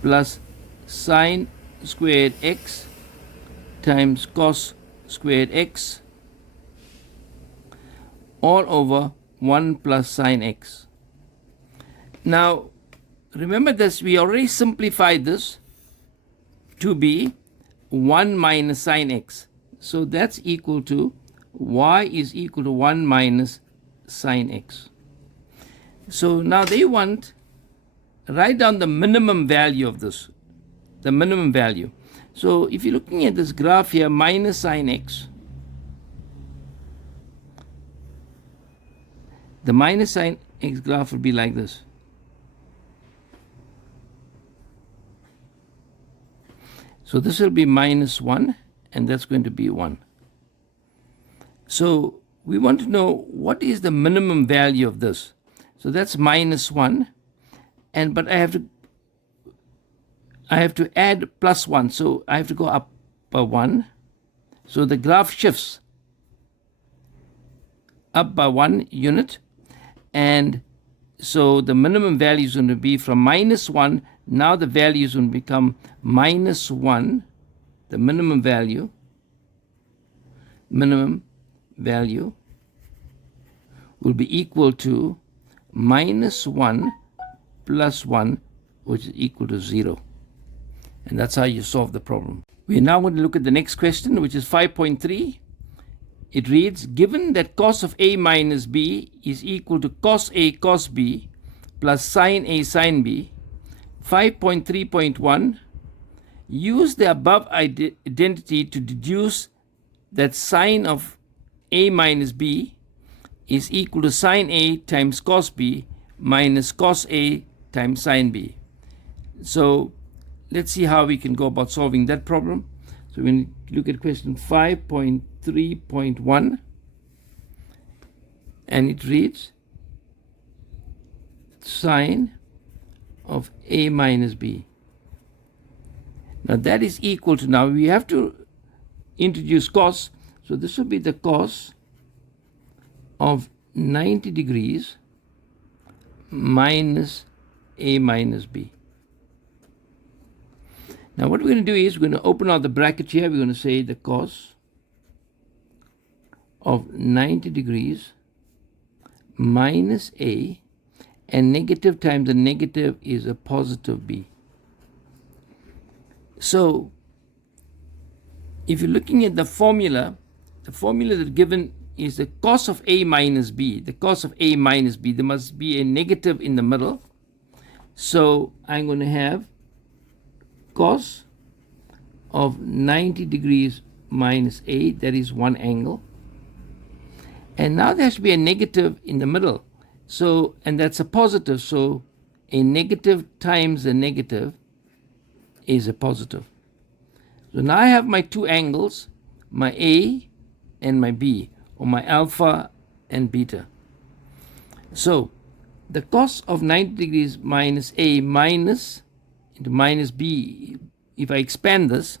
plus sine squared x times cos squared x all over 1 plus sine x. Now remember this, we already simplified this to be 1 minus sine x. So that's equal to y is equal to 1 minus sine x. So now they want, write down the minimum value of this, the minimum value. So if you're looking at this graph here, minus sine x, the minus sine x graph will be like this. So this will be minus 1, and that's going to be 1. So we want to know what is the minimum value of this. So that's minus 1, and but I have to add plus 1, so I have to go up by 1. So the graph shifts up by 1 unit, and so the minimum value is going to be from minus 1. Now the value is going to become minus 1, the minimum value will be equal to minus 1 plus 1, which is equal to 0. And that's how you solve the problem. We are now going to look at the next question, which is 5.3. It reads, given that cos of a minus b is equal to cos a cos b plus sine a sine b, 5.3.1, use the above identity to deduce that sine of a minus b is equal to sine a times cos b minus cos a times sine b. So let's see how we can go about solving that problem. So when you look at question 5.3.1, and it reads sine of a minus b. Now that is equal to, now we have to introduce cos, so this will be the cos of 90 degrees minus a minus b. Now what we're going to do is we're going to open out the bracket here. We're going to say the cos of 90 degrees minus a, and negative times the negative is a positive b. So if you're looking at the formula that's given is the cos of a minus b. The cos of a minus b, there must be a negative in the middle. So I'm going to have cos of 90 degrees minus a, that is one angle. And now there has to be a negative in the middle. So, and that's a positive. So a negative times a negative is a positive. So now I have my two angles, my A and my B, or my alpha and beta. So the cos of 90 degrees minus A minus into minus B, if I expand this,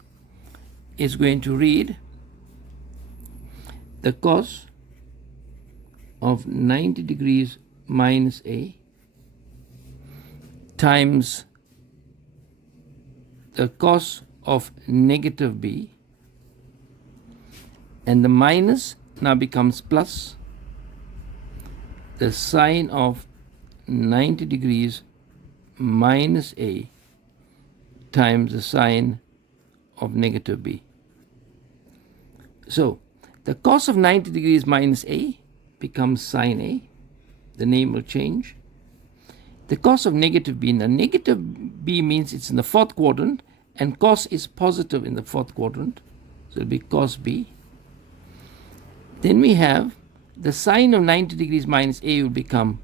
is going to read the cos of 90 degrees minus A times the cos of negative B, and the minus now becomes plus the sine of 90 degrees minus A times the sine of negative B. So the cos of 90 degrees minus A becomes sine A. The name will change. the cos of negative b. Now negative b means it's in the fourth quadrant, and cos is positive in the fourth quadrant, so it'll be cos b. Then we have the sine of 90 degrees minus a will become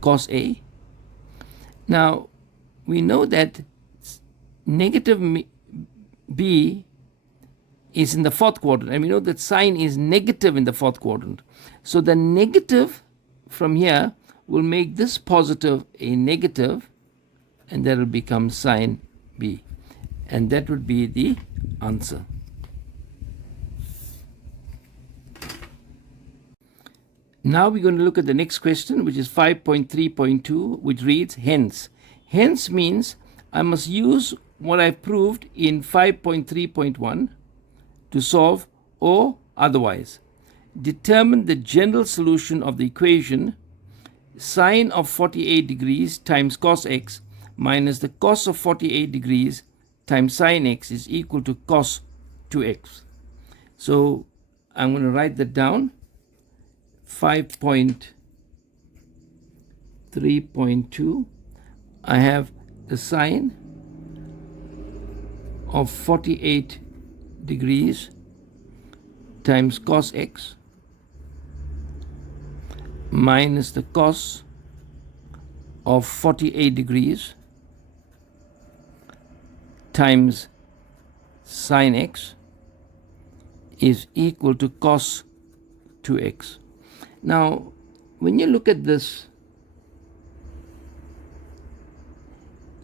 cos a. Now we know that negative b is in the fourth quadrant, and we know that sine is negative in the fourth quadrant. So the negative from here will make this positive a negative, and that will become sine b, and that would be the answer. Now we're going to look at the next question, which is 5.3.2, which reads hence. Hence means I must use what I proved in 5.3.1 to solve, or otherwise determine the general solution of the equation sine of 48 degrees times cos x minus the cos of 48 degrees times sine x is equal to cos 2x. So I'm going to write that down. 5.3.2, I have the sine of 48 degrees times cos x minus the cos of 48 degrees times sine x is equal to cos 2x. Now, when you look at this,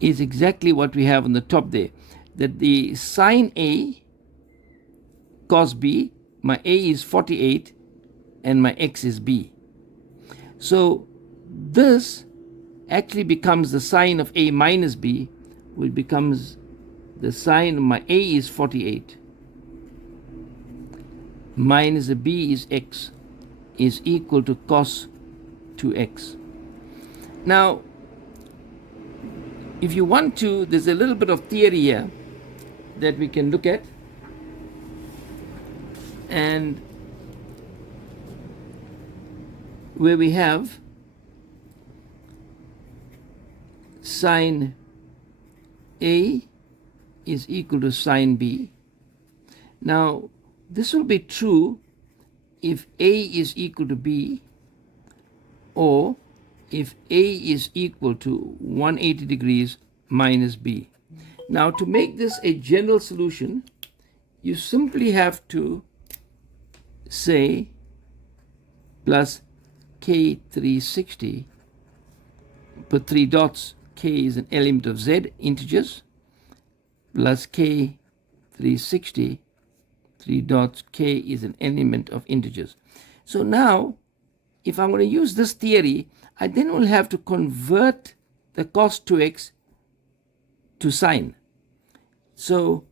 is exactly what we have on the top there, that the sine A cos B, my A is 48 and my X is B. So this actually becomes the sine of A minus B, which becomes the sine of my A is 48 minus the B is X is equal to cos 2x. Now, if you want to, there's a little bit of theory here that we can look at, and where we have sine A is equal to sine B. Now, this will be true if A is equal to B, or if A is equal to 180 degrees minus B. Now, to make this a general solution, you simply have to say plus K360, put 3 dots, K is an element of Z, integers, plus K360, 3 dots, K is an element of integers. So now, if I'm going to use this theory, I then will have to convert the cos 2x to sine. So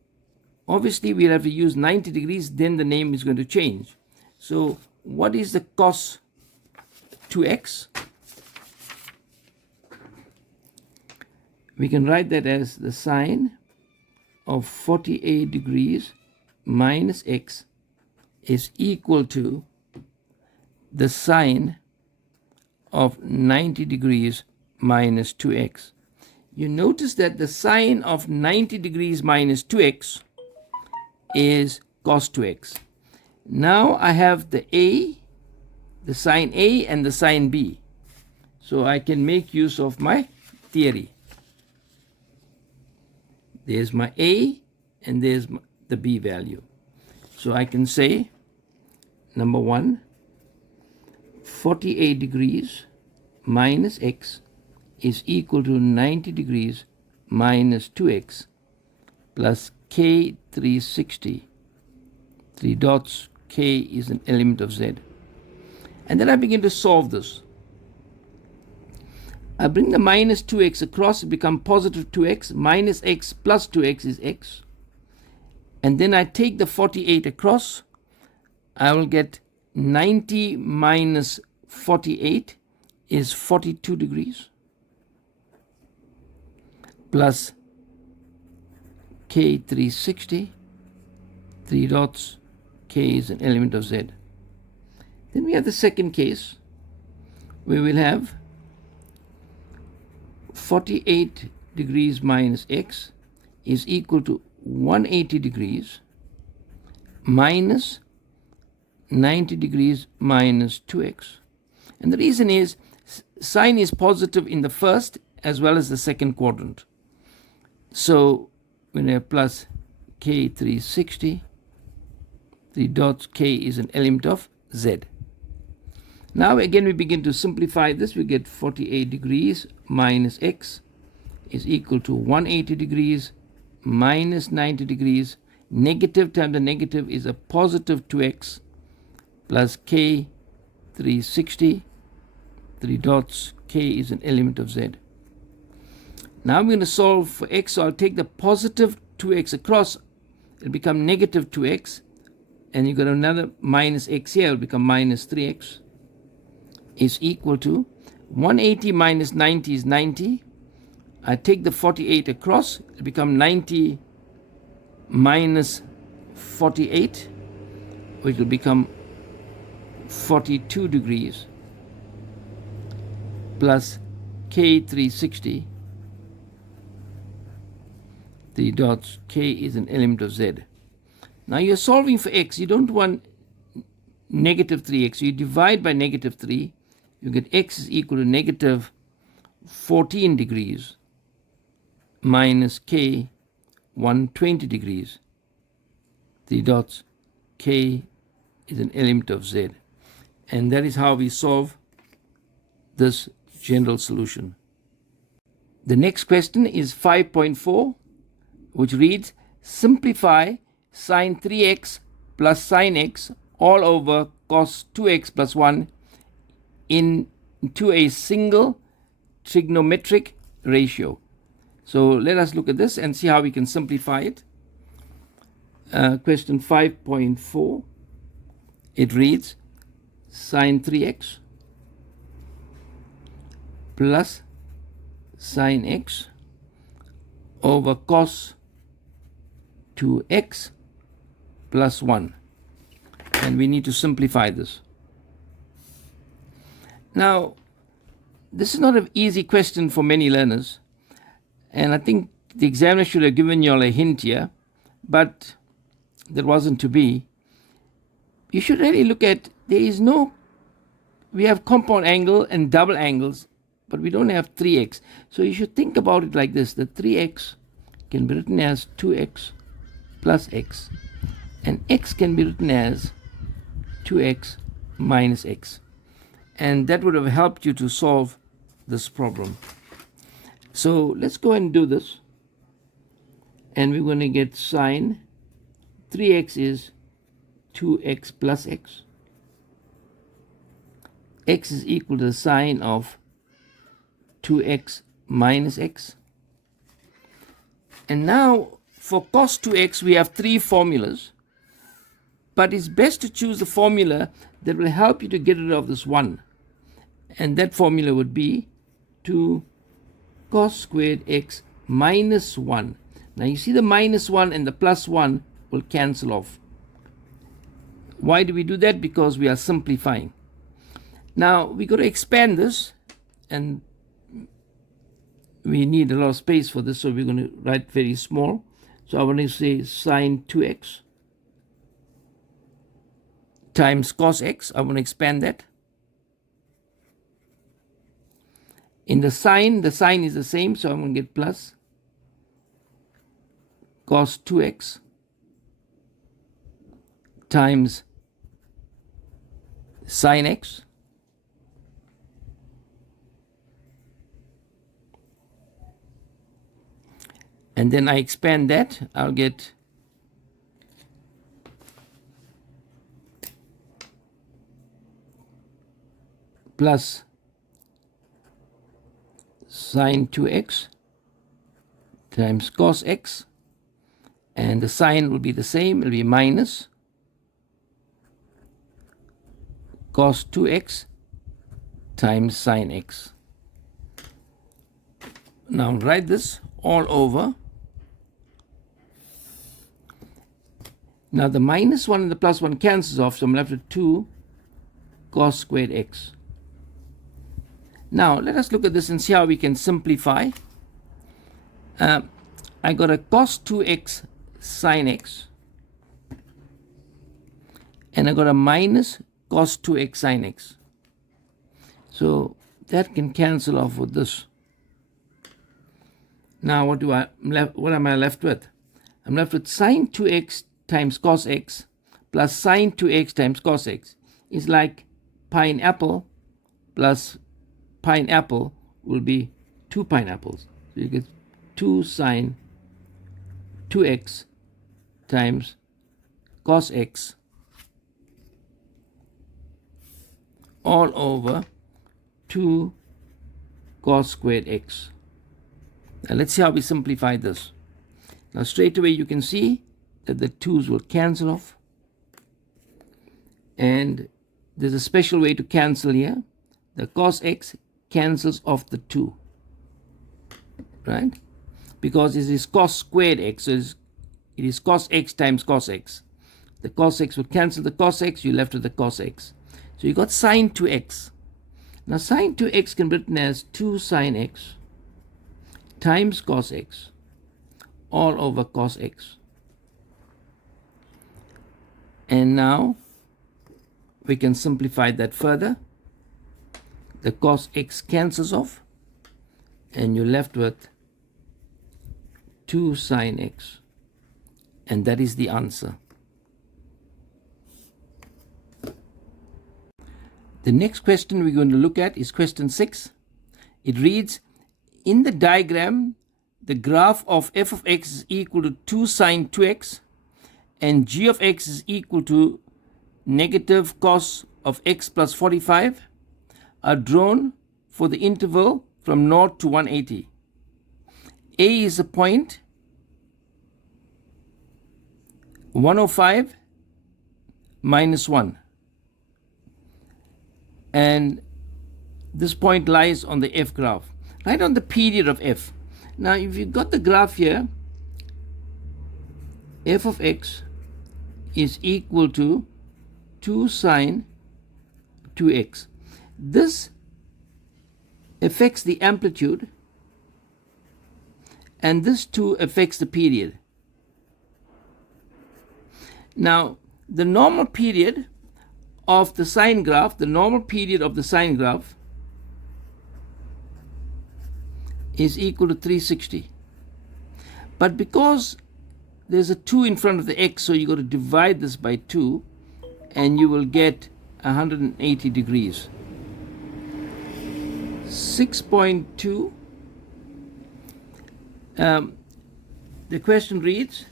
obviously we'll have to use 90 degrees, then the name is going to change. So what is the cos 2x? We can write that as the sine of 48 degrees minus x is equal to the sine of 90 degrees minus 2x. You notice that the sine of 90 degrees minus 2x is cos 2x. Now I have the A, the sine A, and the sine B. So I can make use of my theory. There's my A and there's the B value. So I can say, number 1, 48 degrees minus x is equal to 90 degrees minus 2x plus K360. 3 dots, K is an element of Z. And then I begin to solve this. I bring the minus 2x across, it becomes positive 2x, minus x plus 2x is x. And then I take the 48 across, I will get 90 minus 48 is 42 degrees plus K360, 3 dots, K is an element of Z. Then we have the second case we will have 48 degrees minus x is equal to 180 degrees minus 90 degrees minus 2x. And the reason is sine is positive in the first as well as the second quadrant. So we have plus k 360, 3 dots, k is an element of z. Now again we begin to simplify this. We get 48 degrees minus x is equal to 180 degrees minus 90 degrees. Negative times the negative is a positive 2x plus k 360, 3 dots, k is an element of z. Now I'm going to solve for x, so I'll take the positive 2x across, it'll become negative 2x, and you got another minus x here, it'll become minus 3x, is equal to 180 minus 90 is 90. I take the 48 across, it'll become 90 minus 48, which will become 42 degrees plus k 360, 3 dots, k is an element of z. Now you're solving for x, you don't want negative 3x, so you divide by negative 3, you get x is equal to negative 14 degrees minus k 120 degrees, 3 dots, k is an element of z. And that is how we solve this general solution. The next question is 5.4, which reads, simplify sine 3x plus sine x all over cos 2x plus 1 into a single trigonometric ratio. So let us look at this and see how we can simplify it. Question 5.4, it reads, sine 3x plus sine x over cos 2x plus 1. And we need to simplify this. Now, this is not an easy question for many learners. And I think the examiner should have given you all a hint here, but that wasn't to be. You should really look at, we have compound angle and double angles, but we don't have 3x. So you should think about it like this. The 3x can be written as 2x plus x, and x can be written as 2x minus x. And that would have helped you to solve this problem. So let's go and do this. And we're going to get sine 3x is 2x plus x. X is equal to the sine of 2x minus x. And now for cos 2x we have three formulas, but it's best to choose the formula that will help you to get rid of this 1. And that formula would be 2 cos squared x minus 1. Now you see the minus 1 and the plus 1 will cancel off. Why do we do that? Because we are simplifying. Now we got to expand this, and we need a lot of space for this, so we're going to write very small. So I want to say sine 2x times cos x. I want to expand that. In the sign is the same, so I'm going to get plus cos 2x times sine x and then I expand that, I'll get plus sine 2x times cos x, and the sign will be the same, it will be minus cos 2x times sine x. Now write this all over. Now the minus 1 and the plus 1 cancels off, so I'm left with 2 cos squared x. Now let us look at this and see how we can simplify. I got a cos 2x sine x, and I got a minus cos 2x sine x. So that can cancel off with this. Now what am I left with? I'm left with sine 2x times cos x plus sine 2x times cos x is like pineapple plus pineapple will be 2 pineapples. So you get 2 sine 2x times cos x all over 2 cos squared x. Now let's see how we simplify this. Now straight away you can see that the 2's will cancel off, and there's a special way to cancel here. The cos x cancels off the 2, right? Because it is cos squared x, so it is cos x times cos x. The cos x will cancel the cos x, you're left with the cos x. So you got sine 2x. Now sine 2x can be written as 2 sine x times cos x all over cos x. And now we can simplify that further. The cos x cancels off, and you're left with 2 sine x, and that is the answer. The next question we're going to look at is question 6. It reads, in the diagram, the graph of f of x is equal to 2 sine 2x and g of x is equal to negative cos of x plus 45 are drawn for the interval from 0 to 180. A is a point 105 minus 1, and this point lies on the f graph, right on the period of f. Now if you've got the graph here, f of x is equal to 2 sine 2x. This affects the amplitude, and this too affects the period. Now the normal period of the sine graph, is equal to 360. But because there's a 2 in front of the x, so you got to divide this by 2, and you will get 180 degrees. 6.2. The question reads,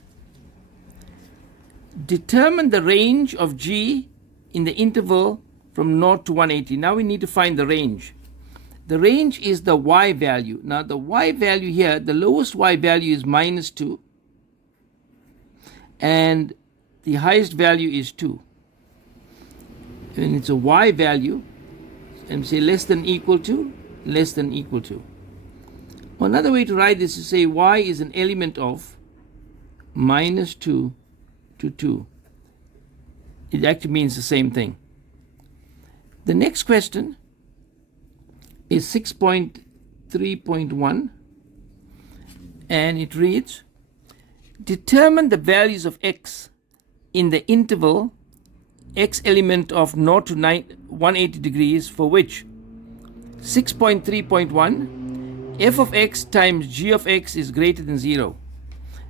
determine the range of g in the interval from 0 to 180. Now we need to find the range. The range is the y value. Now the y value here, the lowest y value is minus 2, and the highest value is 2. And it's a y value, and say less than equal to, less than equal to. Another way to write this is say y is an element of minus 2 to 2. It actually means the same thing. The next question is 6.3.1, and it reads, determine the values of x in the interval x element of 0 to 180 degrees for which 6.3.1 f of x times g of x is greater than 0.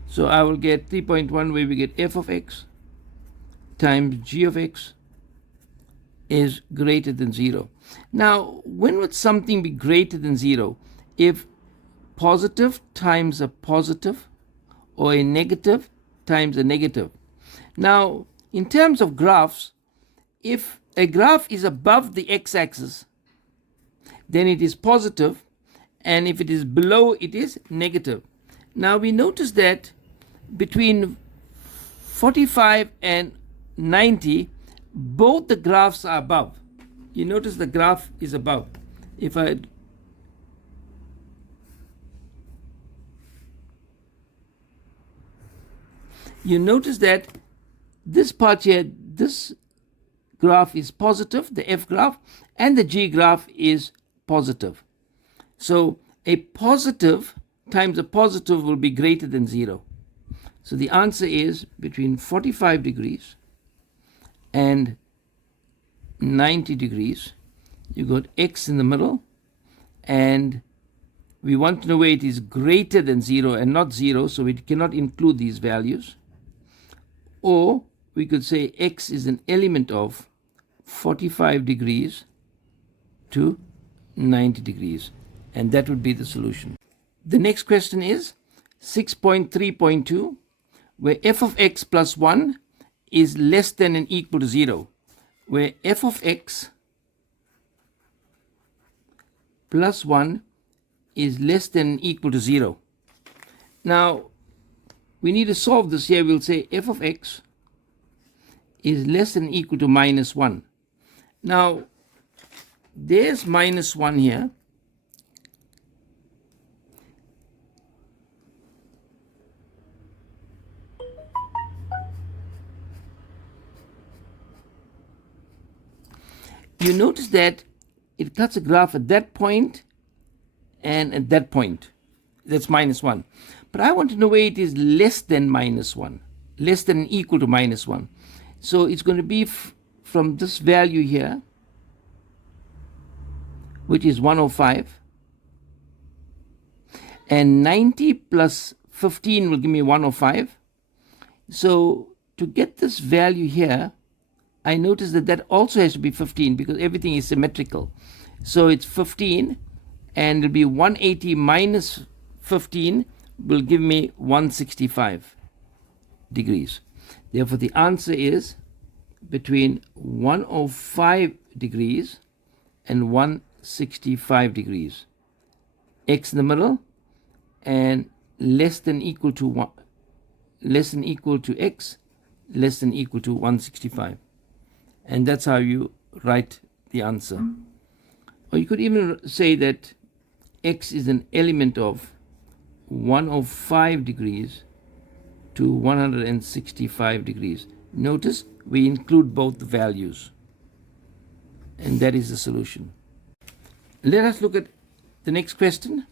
So I will get 3.1 where we get f of x times g of x is greater than 0. Now, when would something be greater than 0? If positive times a positive, or a negative times a negative. Now, in terms of graphs, if a graph is above the x-axis, then it is positive, and if it is below, it is negative. Now, we notice that between 45 and 90, both the graphs are above. You notice the graph is above. If I you notice that this part here, this graph is positive, the f graph, and the g graph is positive. So a positive times a positive will be greater than 0. So the answer is between 45 degrees and 90 degrees. You got x in the middle, and we want to know where it is greater than 0 and not 0, so we cannot include these values. Or we could say x is an element of 45 degrees to 90 degrees, and that would be the solution. The next question is 6.3.2, where f of x plus 1 is less than and equal to 0, where f of x plus 1 is less than and equal to 0. Now, we need to solve this here. We'll say f of x is less than or equal to minus 1. Now, there's minus 1 here. You notice that it cuts a graph at that point and at that point. That's minus 1. But I want to know where it is less than minus 1, less than or equal to minus 1. So it's going to be from this value here, which is 105. And 90 plus 15 will give me 105. So to get this value here, I notice that that also has to be 15 because everything is symmetrical. So it's 15, and it'll be 180 minus 15 will give me 165 degrees. Therefore, the answer is between 105 degrees and 165 degrees. X in the middle, and less than equal to 1, less than equal to x, less than equal to 165. And that's how you write the answer. Or you could even say that x is an element of 105 degrees to 165 degrees. Notice we include both the values. And that is the solution. Let us look at the next question.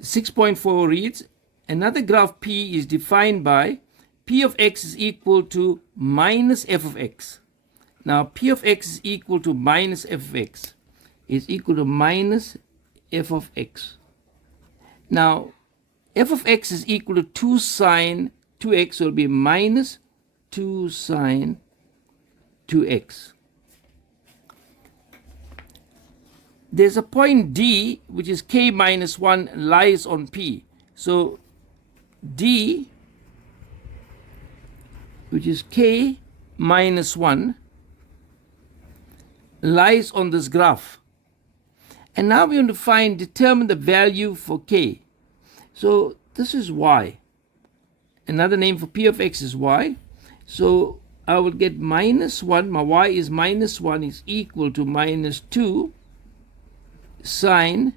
6.4 reads, another graph P is defined by P of x is equal to minus f of x. Now, P of x is equal to minus f of x is equal to minus f of x. Now, f of x is equal to 2 sine 2x, so it will be minus 2 sine 2x. There's a point D, which is k minus 1, lies on P. So, D, which is k minus 1, lies on this graph. And now we want to determine the value for k. So this is y. Another name for P of x is y. So I will get minus 1, my y is minus 1, is equal to minus 2 sine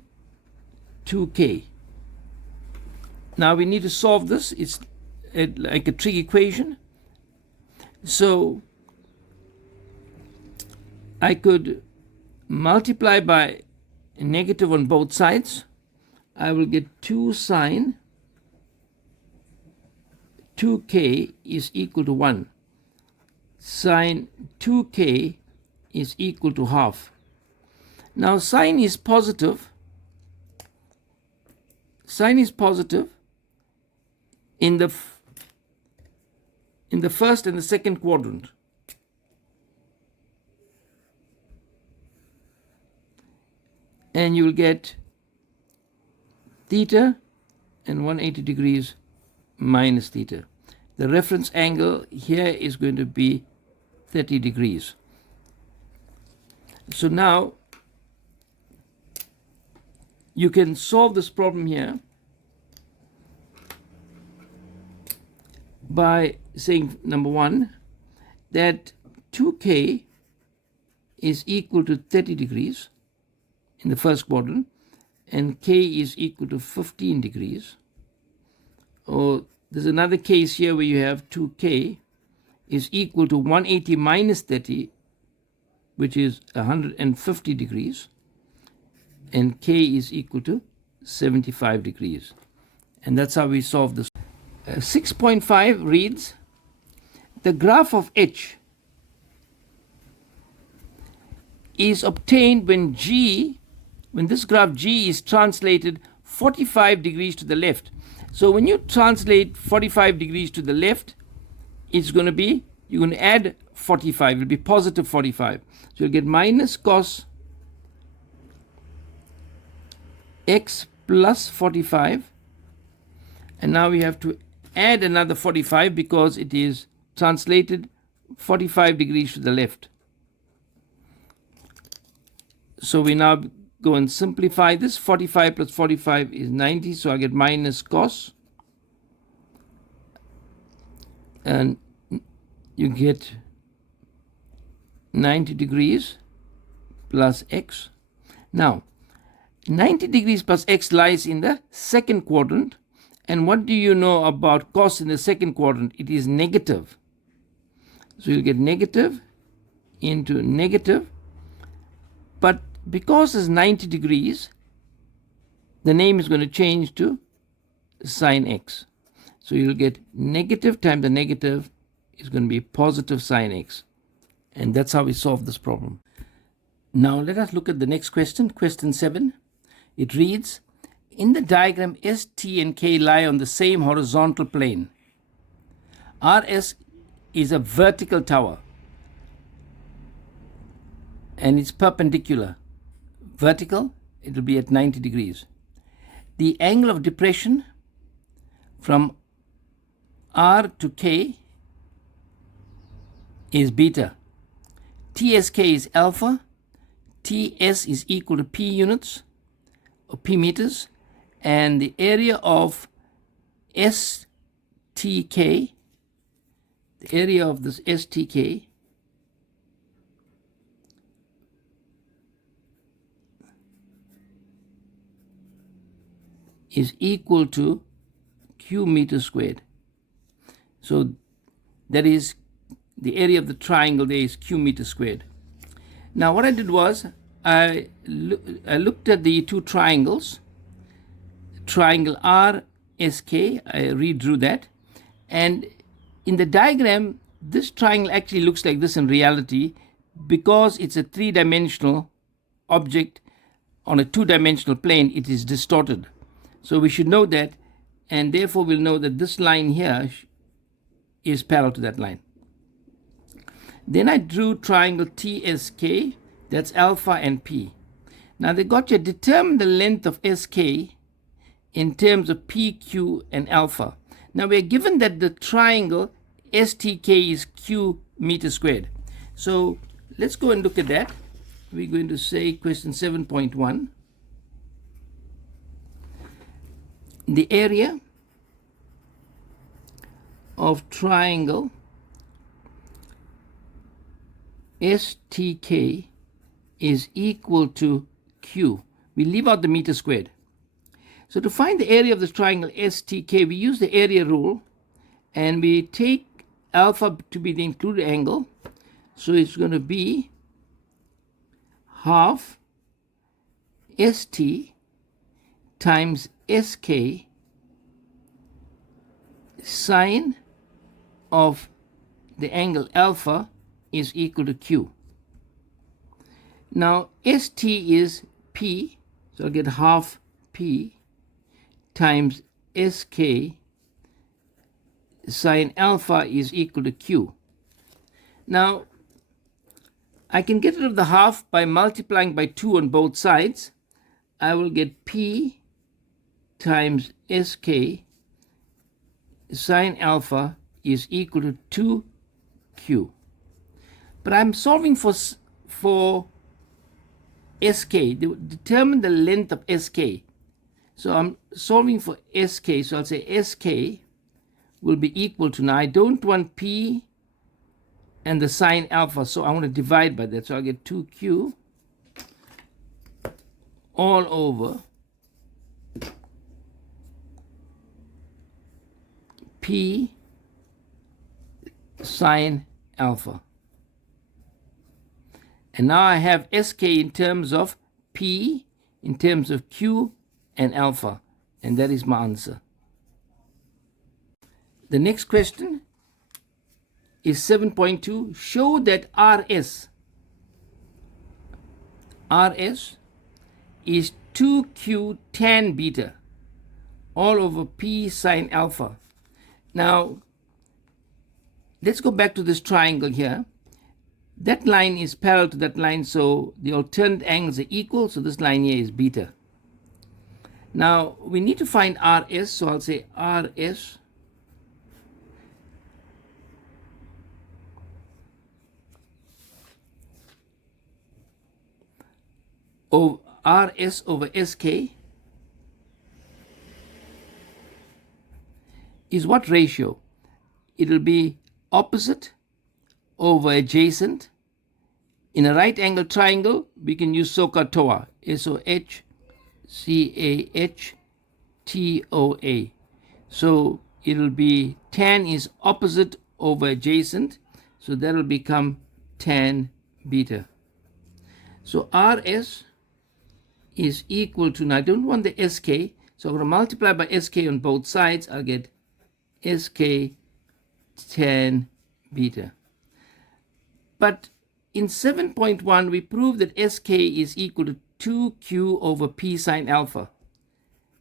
2k. Now we need to solve this. It's like a trig equation. So I could multiply by a negative on both sides. I will get 2 sine 2k is equal to 1. Sine 2k is equal to half. Now sine is positive. Sine is positive in the first and the second quadrant. And you will get theta and 180 degrees minus theta. The reference angle here is going to be 30 degrees. So now you can solve this problem here by saying, number one, that 2k is equal to 30 degrees in the first quadrant, and k is equal to 15 degrees. Or there's another case here where you have 2k is equal to 180 minus 30, which is 150 degrees. and k is equal to 75 degrees. And that's how we solve this. 6.5 reads, the graph of h is obtained when this graph g is translated 45 degrees to the left. So when you translate 45 degrees to the left, it's going to be, you're going to add 45, it'll be positive 45. So you'll get minus cos x plus 45, and now we have to add another 45 because it is translated 45 degrees to the left. So we now go and simplify this. 45 plus 45 is 90, so I get minus cos, and you get 90 degrees plus x. Now 90 degrees plus x lies in the second quadrant, and what do you know about cos in the second quadrant? It is negative. So you'll get negative into negative, but because it's 90 degrees, the name is going to change to sine x. So you'll get negative times the negative is going to be positive sine x. And that's how we solve this problem. Now let us look at the next question, question 7. It reads, in the diagram, S, T, and K lie on the same horizontal plane. RS is a vertical tower, and it's perpendicular. Vertical, it will be at 90 degrees. The angle of depression from R to K is beta. TSK is alpha. TS is equal to P units, or P meters, and the area of STK, the area of this STK is equal to Q meters squared. So that is the area of the triangle there is Q meters squared. Now what I did was I looked at the two triangles, triangle RSK, I redrew that, and in the diagram this triangle actually looks like this in reality because it's a three-dimensional object on a two-dimensional plane. It is distorted. So we should know that, and therefore we'll know that this line here is parallel to that line. Then I drew triangle TSK, that's alpha and P. Now they got you determine the length of SK in terms of P, Q, and alpha. Now we're given that the triangle STK is Q meters squared. So let's go and look at that. We're going to say question 7.1. The area of triangle STK is equal to Q. We leave out the meter squared. So to find the area of this triangle STK, we use the area rule, and we take alpha to be the included angle. So it's going to be half ST times SK sine of the angle alpha is equal to Q. Now ST is P, so I'll get half P times SK sine alpha is equal to Q. Now I can get rid of the half by multiplying by 2 on both sides. I will get P times SK sine alpha is equal to 2Q. But I'm solving for SK. Determine the length of SK. So I'm solving for SK. So I'll say SK will be equal to, now I don't want P and the sine alpha, so I want to divide by that. So I'll get 2Q all over P sine alpha. And now I have SK in terms of P in terms of Q and alpha, and that is my answer. The next question is 7.2. Show that RS is 2Q tan beta all over P sine alpha. Now, let's go back to this triangle here. That line is parallel to that line, so the alternate angles are equal, so this line here is beta. Now, we need to find RS, so I'll say RS RS over SK is what ratio? It'll be opposite over adjacent. In a right angle triangle, we can use SOHCAHTOA, SOHCAHTOA. So it'll be tan is opposite over adjacent, so that'll become tan beta. So RS is equal to, now I don't want the SK, so I'm going to multiply by SK on both sides. I'll get SK tan beta. But in 7.1, we proved that SK is equal to 2Q over P sine alpha.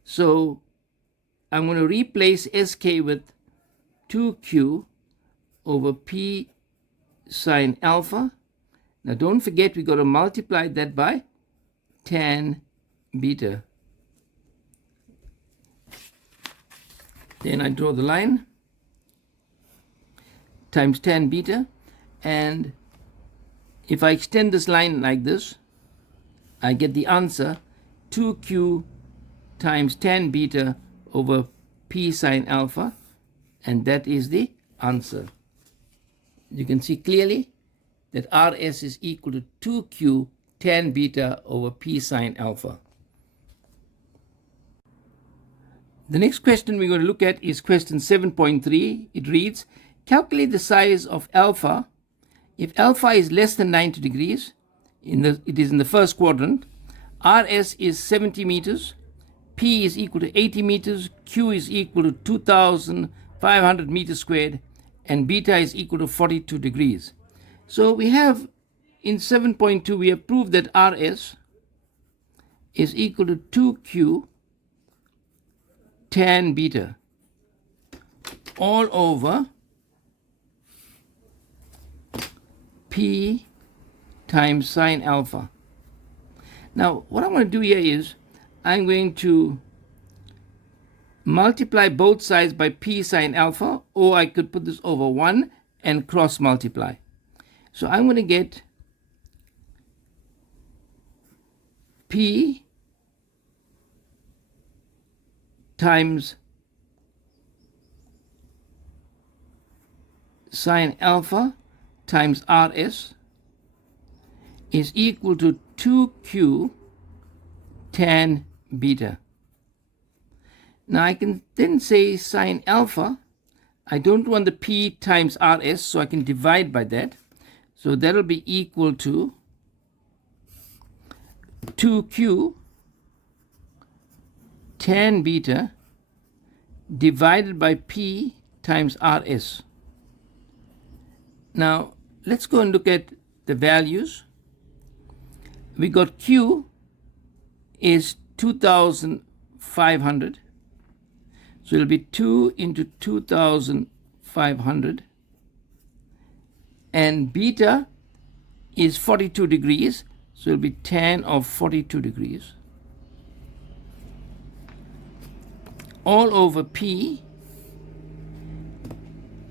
So I'm going to replace SK with 2Q over P sine alpha. Now don't forget, we got to multiply that by tan beta. Then I draw the line times tan beta, and if I extend this line like this, I get the answer 2Q times tan beta over P sine alpha, and that is the answer. You can see clearly that RS is equal to 2Q tan beta over P sine alpha. The next question we're going to look at is question 7.3. It reads, calculate the size of alpha if alpha is less than 90 degrees, it is in the first quadrant, RS is 70 meters, P is equal to 80 meters, Q is equal to 2,500 meters squared, and beta is equal to 42 degrees. So we have, in 7.2, we have proved that RS is equal to 2Q tan beta all over P times sine alpha. Now, what I'm going to do here is I'm going to multiply both sides by P sine alpha, or I could put this over 1 and cross multiply. So I'm going to get P times sine alpha times RS is equal to 2Q tan beta. Now I can then say sine alpha, I don't want the P times RS, so I can divide by that. So that'll be equal to 2Q tan beta divided by P times RS. Now let's go and look at the values. We got Q is 2,500. So it'll be 2 into 2,500. And beta is 42 degrees. So it'll be tan of 42 degrees. All over P.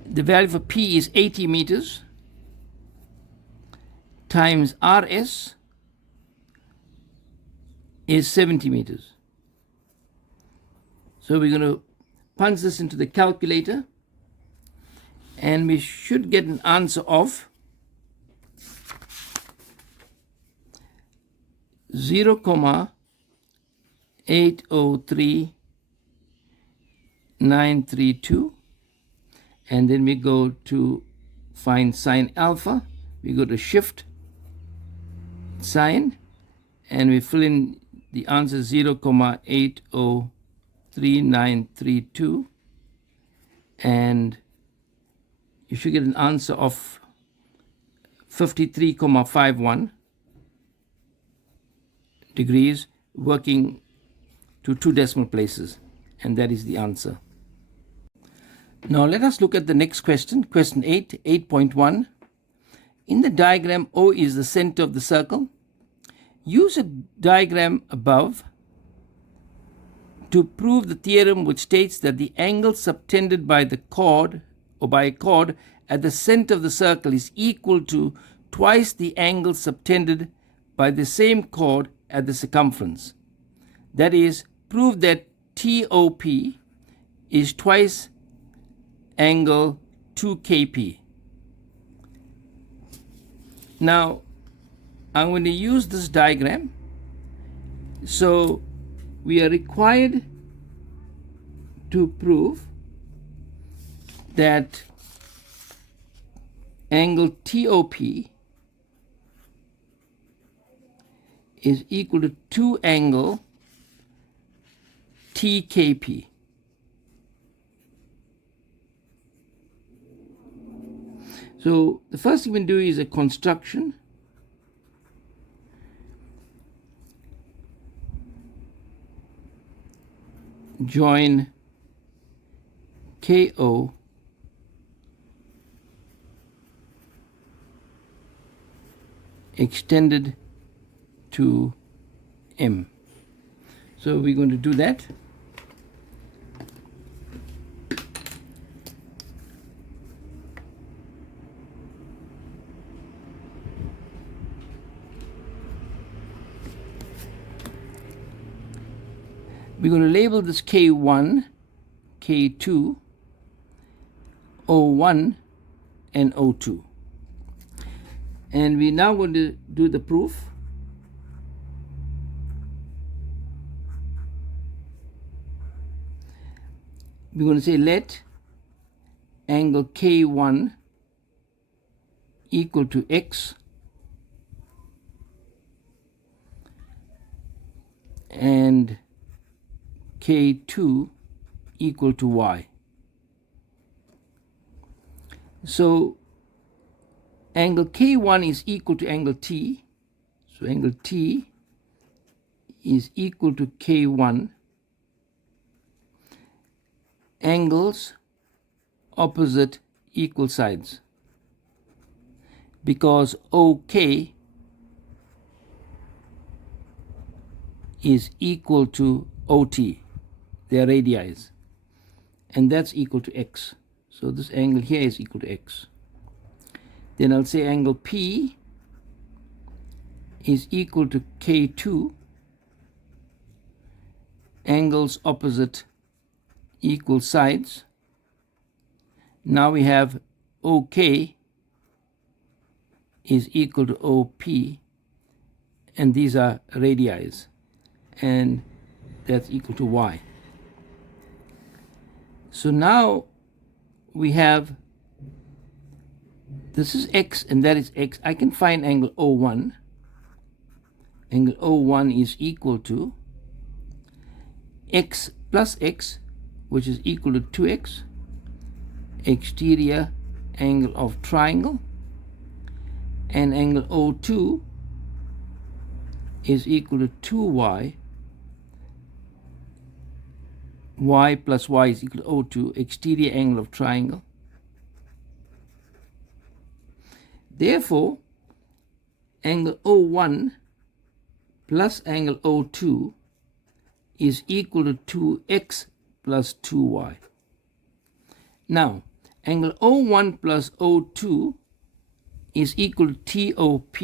The value for P is 80 meters times RS is 70 meters. So we're going to punch this into the calculator, and we should get an answer of 0.803932. And then we go to find sine alpha. We go to shift sine, and we fill in the answer is 0.803932, and you should get an answer of 53.51 degrees, working to 2 decimal places, and that is the answer. Now let us look at the next question, question 8.1. In the diagram, O is the center of the circle. Use a diagram above to prove the theorem which states that the angle subtended by the chord or by a chord at the center of the circle is equal to twice the angle subtended by the same chord at the circumference. That is, prove that TOP is twice angle 2KP. Now, I'm going to use this diagram. So, we are required to prove that angle TOP is equal to 2 angle TKP. So the first thing we do is a construction. Join KO extended to M. So we're going to do that. We're going to label this K1, K2, O1, and O2. And we're now going to do the proof. We're going to say let angle K1 equal to X and K2 equal to Y. So angle K1 is equal to angle T. So angle T is equal to K1. Angles opposite equal sides, because OK is equal to OT, their radii, and that's equal to X. So this angle here is equal to X. Then I'll say angle P is equal to K2, angles opposite equal sides. Now we have OK is equal to OP, and these are radii, and that's equal to Y. So now we have, this is X and that is X. I can find angle O1. Angle O1 is equal to X plus X, which is equal to 2X, exterior angle of triangle, and angle O2 is equal to 2Y. Y plus Y is equal to O2, exterior angle of triangle. Therefore, angle O1 plus angle O2 is equal to 2X plus 2Y. Now, angle O1 plus O2 is equal to TOP.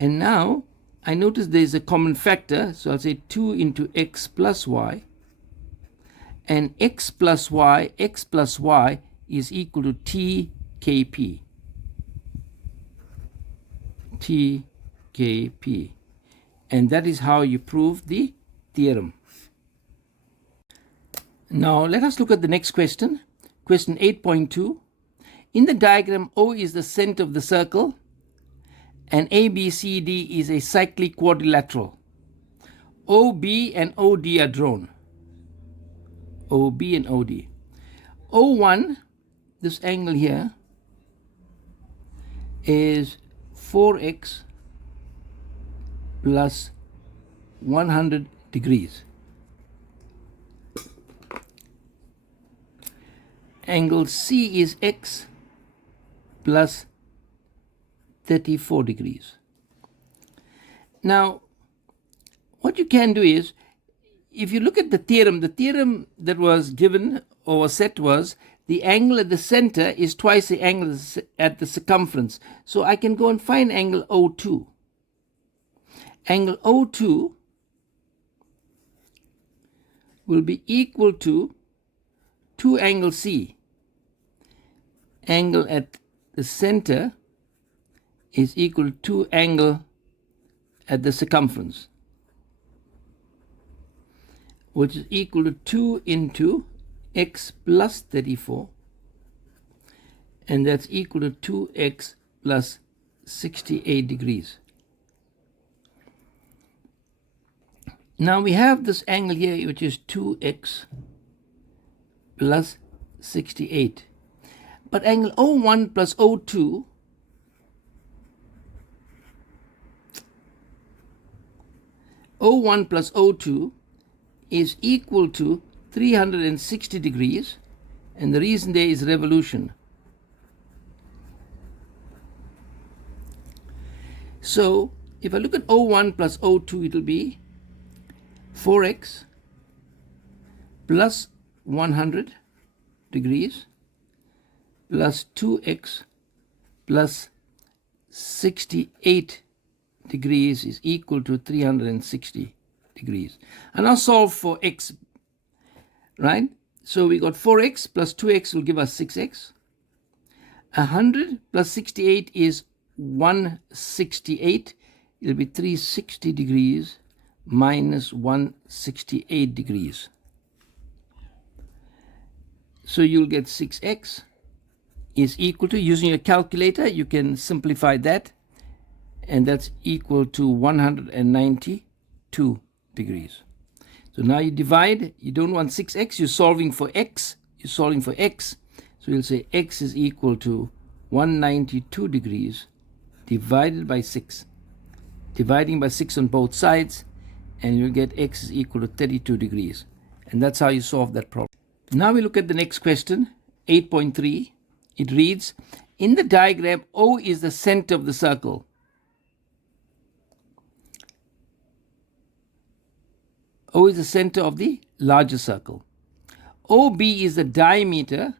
And now, I notice there is a common factor, so I'll say 2 into X plus Y. And X plus Y is equal to TKP. TKP. And that is how you prove the theorem. Now let us look at the next question. Question 8.2. In the diagram, O is the center of the circle and ABCD is a cyclic quadrilateral. OB and OD are drawn. OB and OD. O1, this angle here, is 4x plus 100 degrees. Angle C is x plus 34 degrees. Now, what you can do is, if you look at the theorem that was given or was set was the angle at the center is twice the angle at the circumference. So I can go and find angle O2. Angle O2 will be equal to 2 angle C. Angle at the center is equal to 2 angle at the circumference, which is equal to 2 into x plus 34, and that's equal to 2x plus 68 degrees. Now we have this angle here, which is 2x plus 68. But angle O1 plus O2 plus O2 is equal to 360 degrees, and the reason there is revolution. So if I look at O1 plus O2, it will be 4x plus 100 degrees plus 2x plus 68 degrees is equal to 360 degrees. And now solve for x, right? So we got 4x plus 2x will give us 6x. 100 plus 68 is 168. It'll be 360 degrees minus 168 degrees. So you'll get 6x is equal to, using your calculator, you can simplify that, and that's equal to 192 degrees. So now you divide, you don't want 6x, you're solving for x, so you'll say x is equal to 192 degrees divided by 6. Dividing by 6 on both sides, and you'll get x is equal to 32 degrees. And that's how you solve that problem. Now we look at the next question, 8.3. It reads, in the diagram, O is the center of the circle. O is the center of the larger circle. OB is the diameter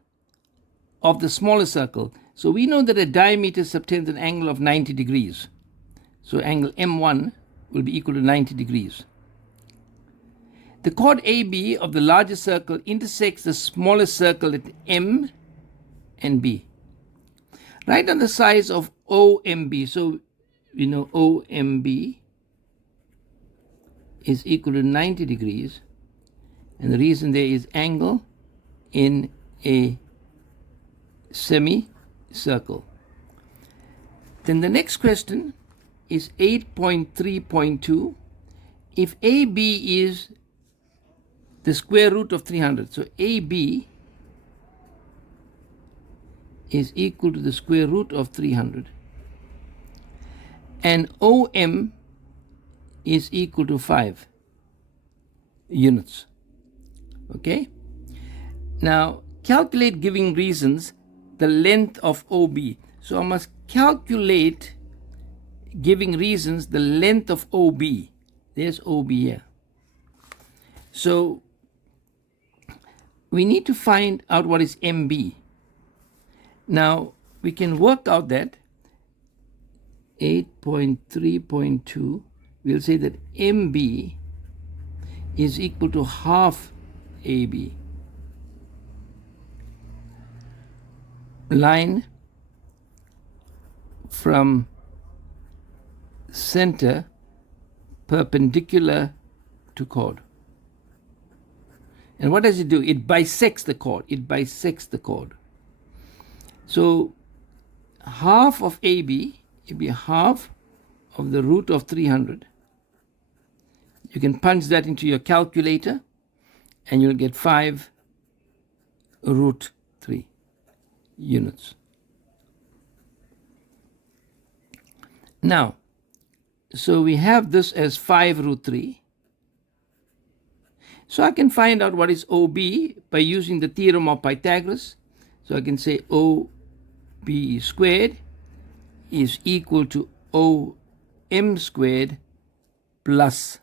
of the smaller circle. So we know that a diameter subtends an angle of 90 degrees. So angle M1 will be equal to 90 degrees. The chord AB of the larger circle intersects the smaller circle at M and B. Write down the size of OMB. So we know OMB is equal to 90 degrees, and the reason there is angle in a semicircle. Then the next question is 8.3.2. If AB is the square root of 300, so AB is equal to the square root of 300, and OM is equal to 5 units. Okay? Now calculate, giving reasons, the length of OB. So I must calculate, giving reasons, the length of OB. There's OB here. So we need to find out what is MB. Now we can work out that 8.3.2, we'll say that MB is equal to half AB. Line from center perpendicular to chord. And what does it do? It bisects the chord. So half of AB, it will be half of the root of 300. You can punch that into your calculator and you'll get 5 root 3 units. Now, so we have this as 5 root 3. So I can find out what is OB by using the theorem of Pythagoras. So I can say OB squared is equal to OM squared plus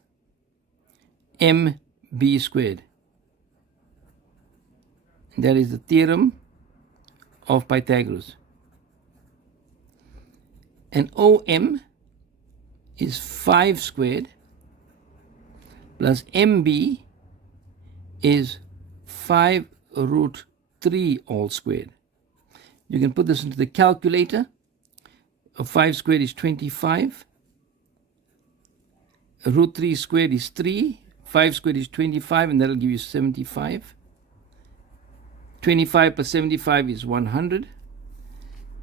MB squared. That is the theorem of Pythagoras. And OM is 5 squared plus MB is 5 root 3 all squared. You can put this into the calculator. 5 squared is 25. Root 3 squared is 3. 5 squared is 25, and that will give you 75. 25 plus 75 is 100.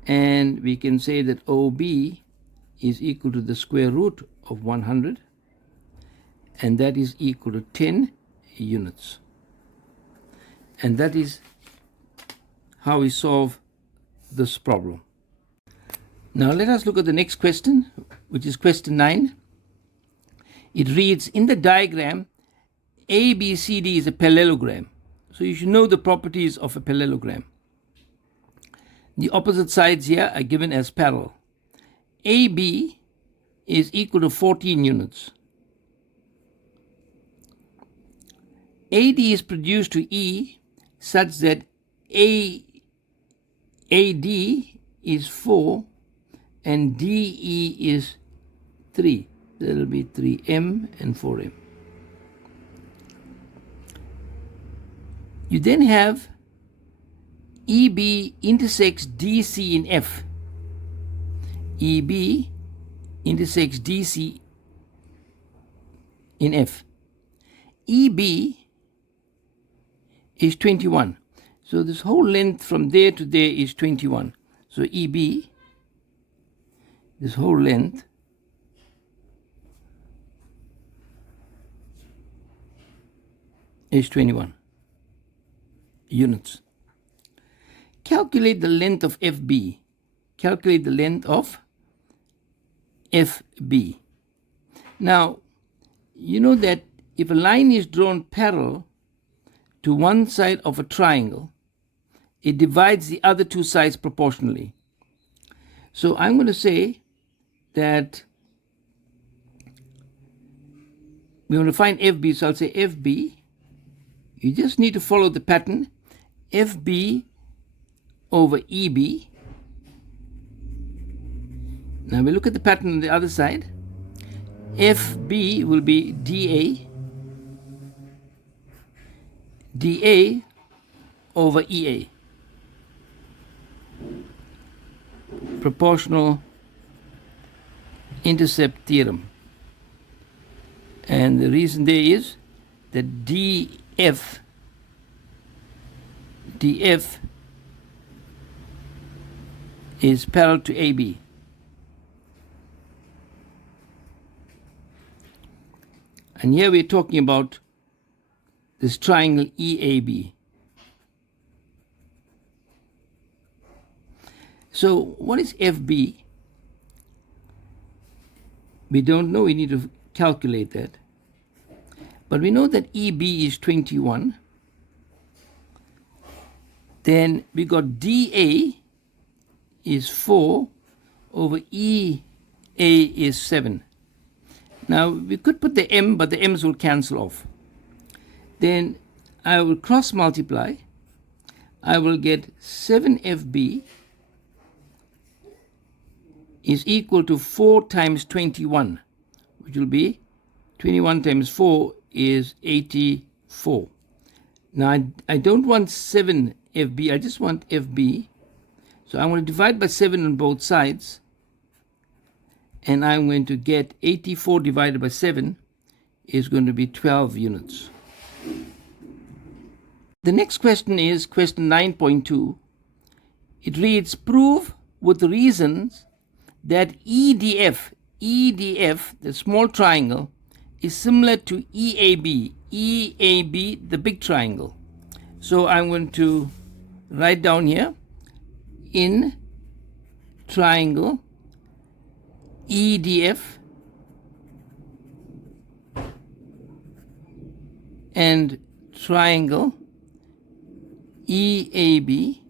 And we can say that OB is equal to the square root of 100. And that is equal to 10 units. And that is how we solve this problem. Now let us look at the next question, which is question 9. It reads, in the diagram, ABCD is a parallelogram. So you should know the properties of a parallelogram. The opposite sides here are given as parallel. AB is equal to 14 units. AD is produced to E such that AD is 4 and DE is 3. There will be 3M and 4M. You then have EB intersects DC in F. EB intersects DC in F. EB is 21. So this whole length from there to there is 21. So EB, this whole length, is 21 units. Calculate the length of FB. Calculate the length of FB. Now, you know that if a line is drawn parallel to one side of a triangle, it divides the other two sides proportionally. So I'm going to say that we want to find FB, so I'll say FB. You just need to follow the pattern. FB over EB. Now we look at the pattern on the other side. FB will be DA. DA over EA. Proportional intercept theorem. And the reason there is that DF is parallel to AB. And here we're talking about this triangle EAB. So what is FB? We don't know, we need to calculate that. But we know that EB is 21. Then we got DA is 4 over EA is 7. Now we could put the M, but the M's will cancel off. Then I will cross multiply. I will get 7FB is equal to 4 times 21, which will be 21 times 4 is 84. Now I don't want 7FB, I just want FB. So I'm going to divide by 7 on both sides. And I'm going to get 84 divided by 7 is going to be 12 units. The next question is question 9.2. It reads, prove with reasons that EDF EDF, the small triangle, is similar to EAB. EAB, the big triangle. So I'm going to write down here, in triangle EDF and triangle EAB.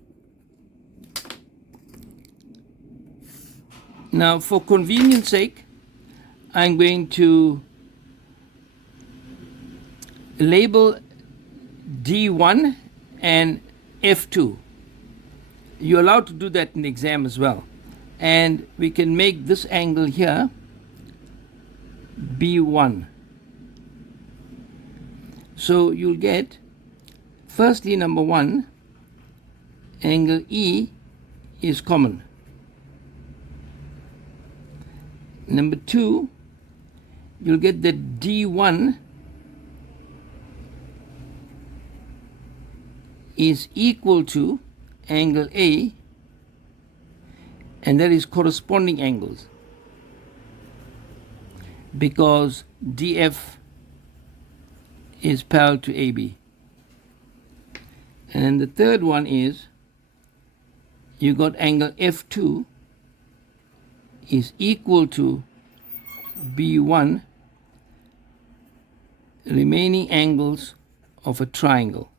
Now, for convenience sake, I'm going to label D1 and F2. You're allowed to do that in the exam as well. And we can make this angle here B1. So you'll get, firstly, number 1, angle E is common. Number 2, you'll get that D1 is equal to angle A, and that is corresponding angles, because DF is parallel to AB. And the third one is, you got angle F2 is equal to B1, remaining angles of a triangle.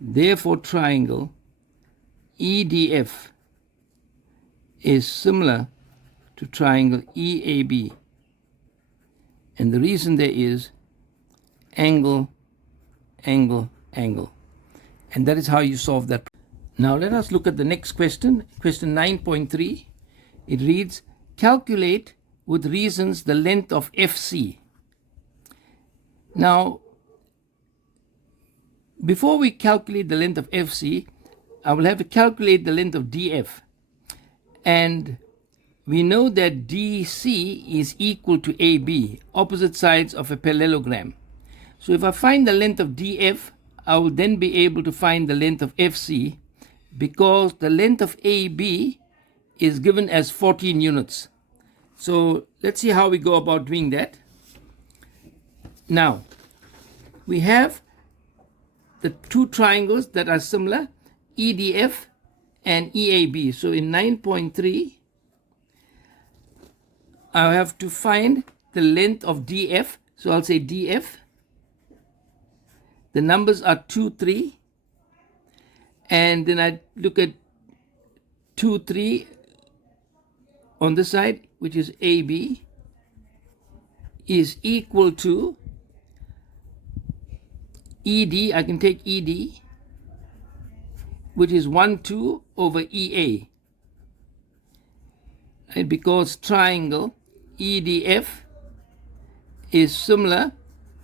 Therefore, triangle EDF is similar to triangle EAB. And the reason there is angle, angle, angle. And that is how you solve that. Now let us look at the next question, question 9.3. It reads, calculate with reasons the length of FC. Now, before we calculate the length of FC, I will have to calculate the length of DF. And we know that DC is equal to AB, opposite sides of a parallelogram. So if I find the length of DF, I will then be able to find the length of FC, because the length of AB is given as 14 units. So let's see how we go about doing that. Now, we have the two triangles that are similar, EDF and EAB. So in 9.3, I have to find the length of DF. So I'll say DF. The numbers are 2, 3. And then I look at 2, 3 on this side, which is AB, is equal to ED. I can take ED, which is 1, 2 over EA. Right? Because triangle EDF is similar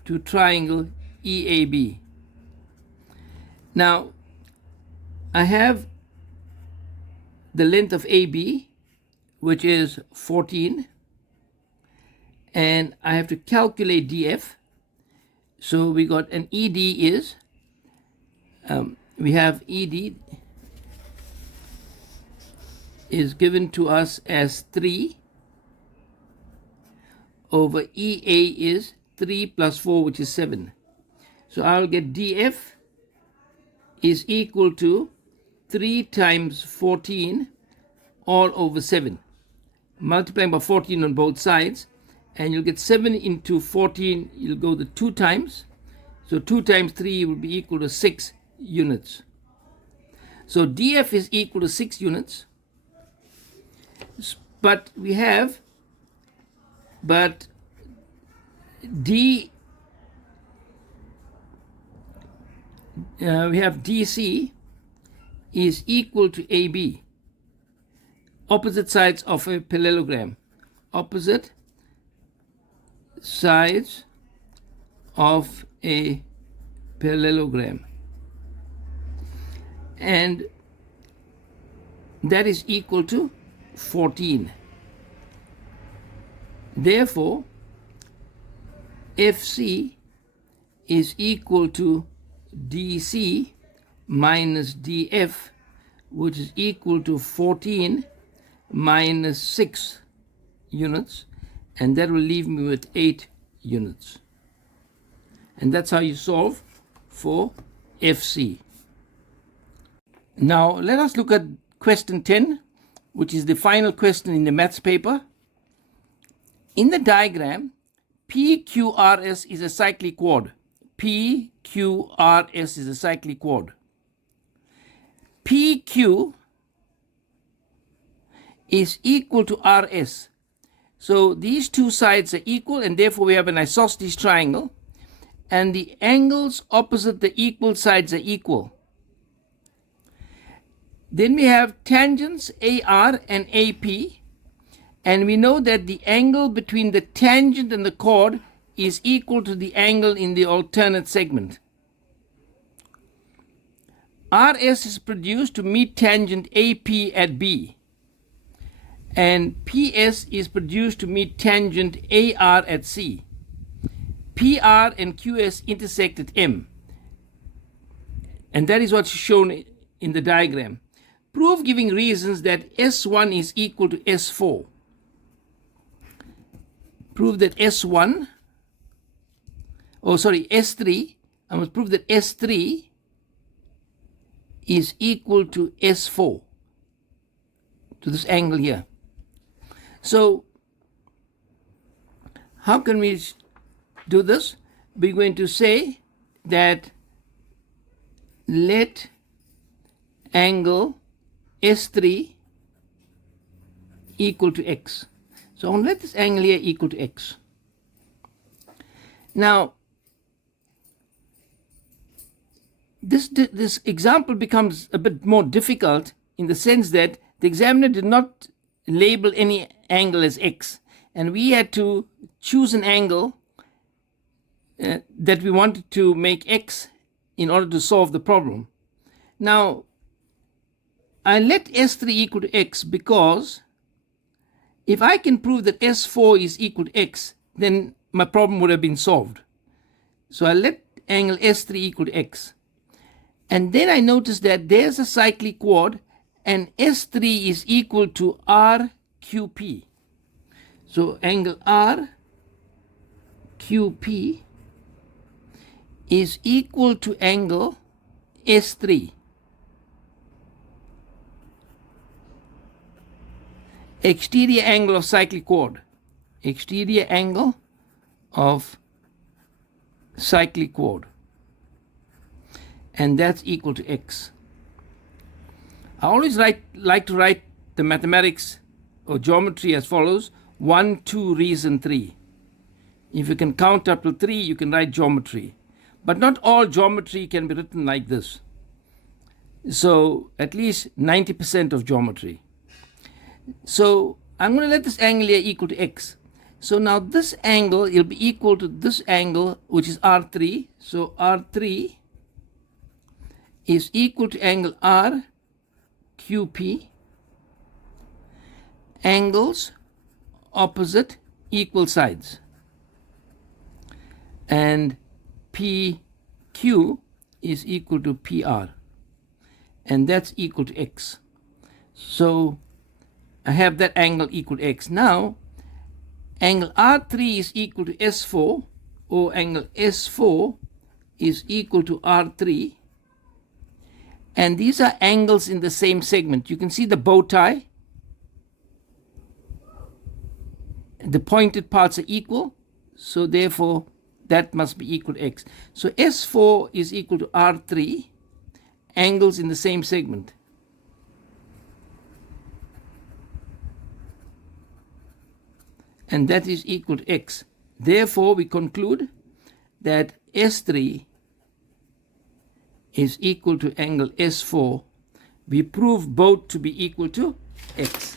to triangle EAB. Now, I have the length of AB, which is 14, and I have to calculate DF. So we got an ED is, we have ED is given to us as 3 over EA is 3 plus 4, which is 7. So I'll get DF is equal to 3 times 14 all over 7. Multiplying by 14 on both sides, and you'll get 7 into 14, you'll go the 2 times. So 2 times 3 will be equal to 6 units. So DF is equal to 6 units. But we have, we have DC is equal to AB, opposite sides of a parallelogram. Opposite sides of a parallelogram. And that is equal to 14. Therefore, FC is equal to DC minus DF, which is equal to 14 minus 6 units. and that will leave me with 8 units. And that's how you solve for FC. Now let us look at question 10, which is the final question in the maths paper. In the diagram, PQRS is a cyclic chord. PQRS is a cyclic chord. PQ is equal to RS. So these two sides are equal, and therefore we have an isosceles triangle, and the angles opposite the equal sides are equal. Then we have tangents AR and AP, and we know that the angle between the tangent and the chord is equal to the angle in the alternate segment. RS is produced to meet tangent AP at B, and PS is produced to meet tangent AR at C. PR and QS intersect at M, and that is what's shown in the diagram. Prove giving reasons that S1 is equal to S4. Prove that S3, I must prove that S3 is equal to S4, to this angle here. So how can we do this? We're going to say that let angle S3 equal to X. So I'll let this angle here equal to X. Now, this example becomes a bit more difficult in the sense that the examiner did not label any angle as X, and we had to choose an angle that we wanted to make X in order to solve the problem. Now, I let S3 equal to X because if I can prove that S4 is equal to X, then my problem would have been solved. So I let angle S3 equal to X. And then I notice that there's a cyclic chord, and S3 is equal to RQP. So angle RQP is equal to angle S3. Exterior angle of cyclic chord. Exterior angle of cyclic chord. And that's equal to X. I always like to write the mathematics or geometry as follows: 1, 2, reason 3. If you can count up to 3, you can write geometry. But not all geometry can be written like this. So at least 90% of geometry. So I'm going to let this angle here equal to X. So now this angle will be equal to this angle, which is R3. So R3 is equal to angle RQP, angles opposite equal sides. And PQ is equal to PR, and that's equal to X. So I have that angle equal to X. Now, angle R3 is equal to S4, or angle S4 is equal to R3. And these are angles in the same segment. You can see the bow tie. The pointed parts are equal, so therefore that must be equal to X. So S4 is equal to R3, angles in the same segment. And that is equal to X. Therefore, we conclude that S3 is equal to angle S4. We prove both to be equal to X.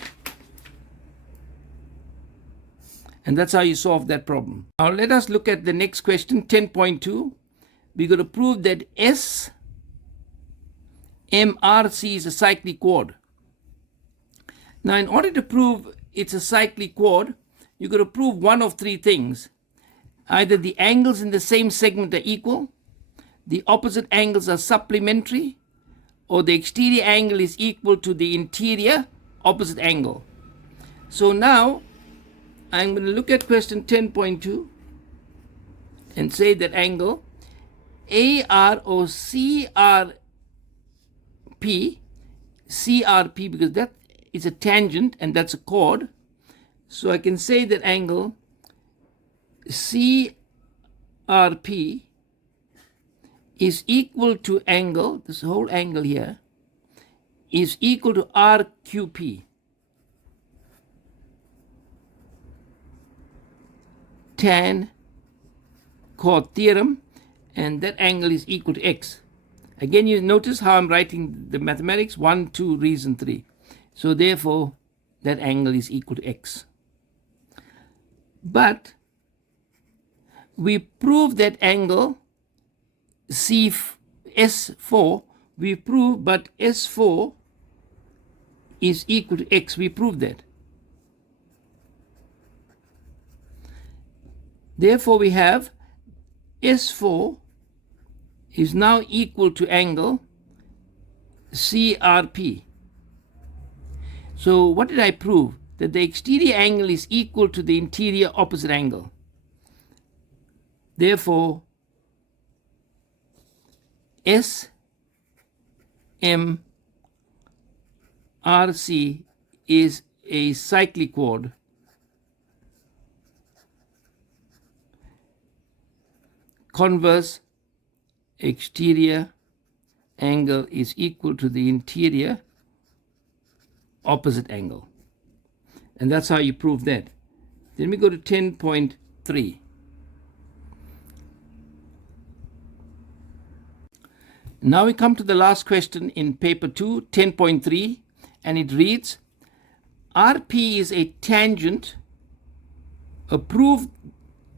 And that's how you solve that problem. Now let us look at the next question, 10.2. We're going to prove that SMRC is a cyclic chord. Now in order to prove it's a cyclic chord, you're going to prove one of three things. Either the angles in the same segment are equal, the opposite angles are supplementary, or the exterior angle is equal to the interior opposite angle. So now I'm going to look at question 10.2 and say that angle AR or CRP, because that is a tangent and that's a chord. So I can say that angle CRP is equal to angle, this whole angle here, is equal to RQP. Tan chord theorem, and that angle is equal to x. Again, you notice how I'm writing the mathematics, 1, 2, reason 3. So therefore, that angle is equal to x. But we prove that angle S4, we prove, but S4 is equal to x. We proved that. Therefore, we have S4 is now equal to angle CRP. So what did I prove? That the exterior angle is equal to the interior opposite angle. Therefore, SMRC is a cyclic chord. Converse exterior angle is equal to the interior opposite angle. And that's how you prove that. Then we go to 10.3. Now we come to the last question in paper 2, 10.3, and it reads, RP is a tangent, prove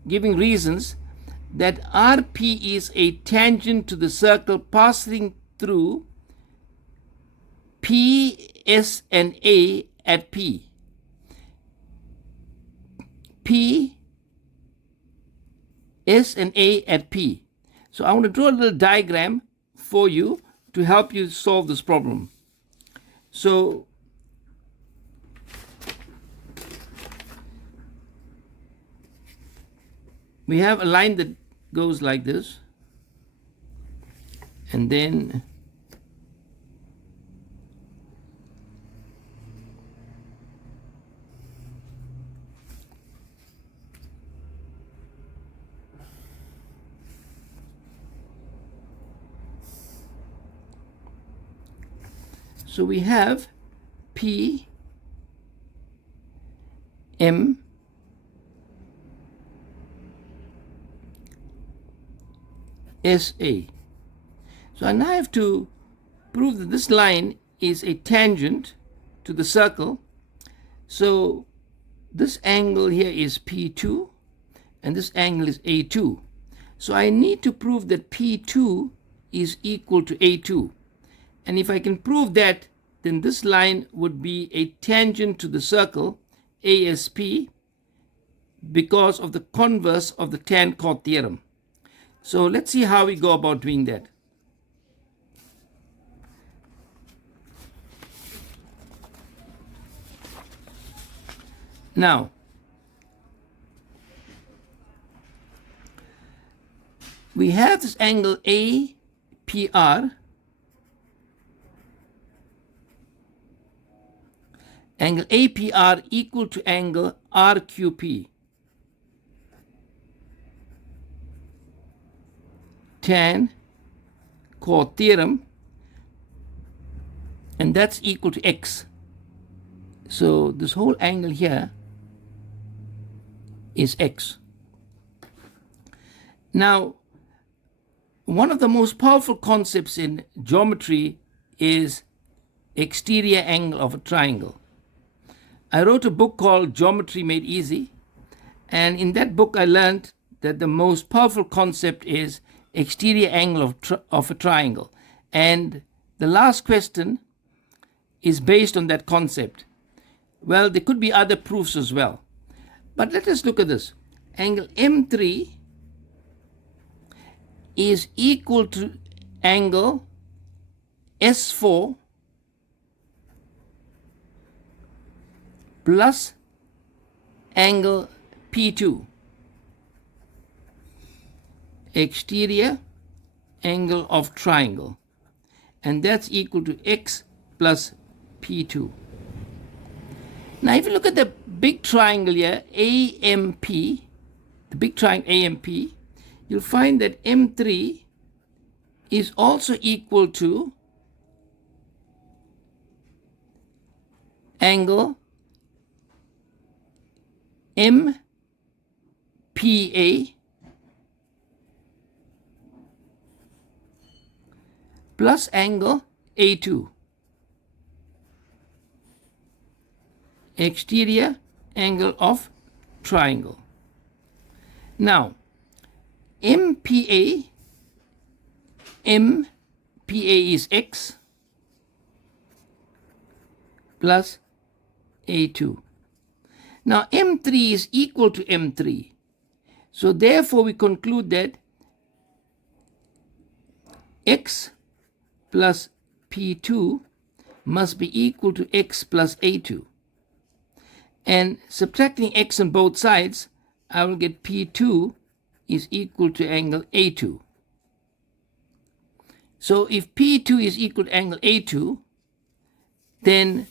giving reasons that RP is a tangent to the circle passing through P, S, and A at P. P, S, and A at P. So I want to draw a little diagram for you to help you solve this problem. So we have a line that goes like this, and then so we have P, M, SA. So I now have to prove that this line is a tangent to the circle. So this angle here is P2 and this angle is A2. So I need to prove that P2 is equal to A2. And if I can prove that, then this line would be a tangent to the circle ASP because of the converse of the tan chord theorem. So let's see how we go about doing that. Now, we have this angle APR, angle APR equal to angle RQP. Tan chord theorem, and that's equal to x. So this whole angle here is x. Now, one of the most powerful concepts in geometry is exterior angle of a triangle. I wrote a book called Geometry Made Easy, and in that book I learned that the most powerful concept is exterior angle of a triangle. And the last question is based on that concept. Well, there could be other proofs as well. But let us look at this. Angle M3 is equal to angle S4 plus angle P2. Exterior angle of triangle. And that's equal to x plus P2. Now, if you look at the big triangle here, AMP, the big triangle AMP, you'll find that M3 is also equal to angle MPA plus angle A2. Exterior angle of triangle. Now, MPA is x plus A2. Now, M3 is equal to M3. So, therefore, we conclude that x plus P2 must be equal to x plus A2. And subtracting x on both sides, I will get P2 is equal to angle A2. So if P2 is equal to angle A2, then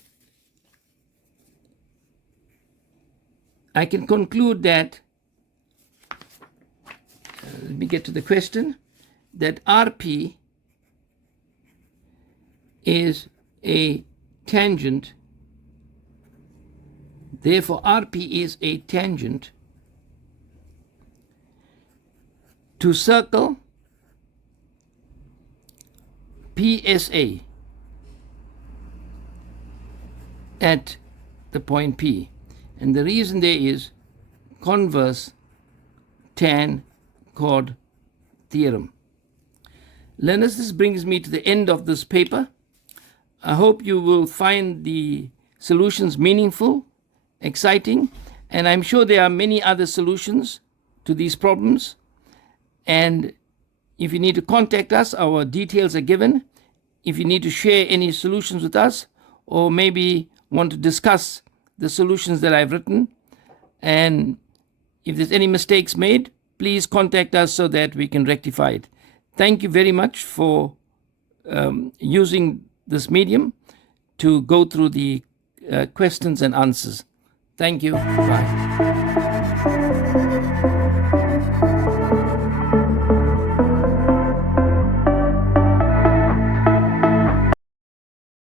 I can conclude that, let me get to the question, that RP is a tangent. Therefore, RP is a tangent to circle PSA at the point P. And the reason there is converse tan chord theorem. Learners, this brings me to the end of this paper. I hope you will find the solutions meaningful, exciting, and I'm sure there are many other solutions to these problems. And if you need to contact us, our details are given. If you need to share any solutions with us, or maybe want to discuss the solutions that I've written, and if there's any mistakes made, please contact us so that we can rectify it. Thank you very much for using this medium to go through the questions and answers. Thank you. Bye.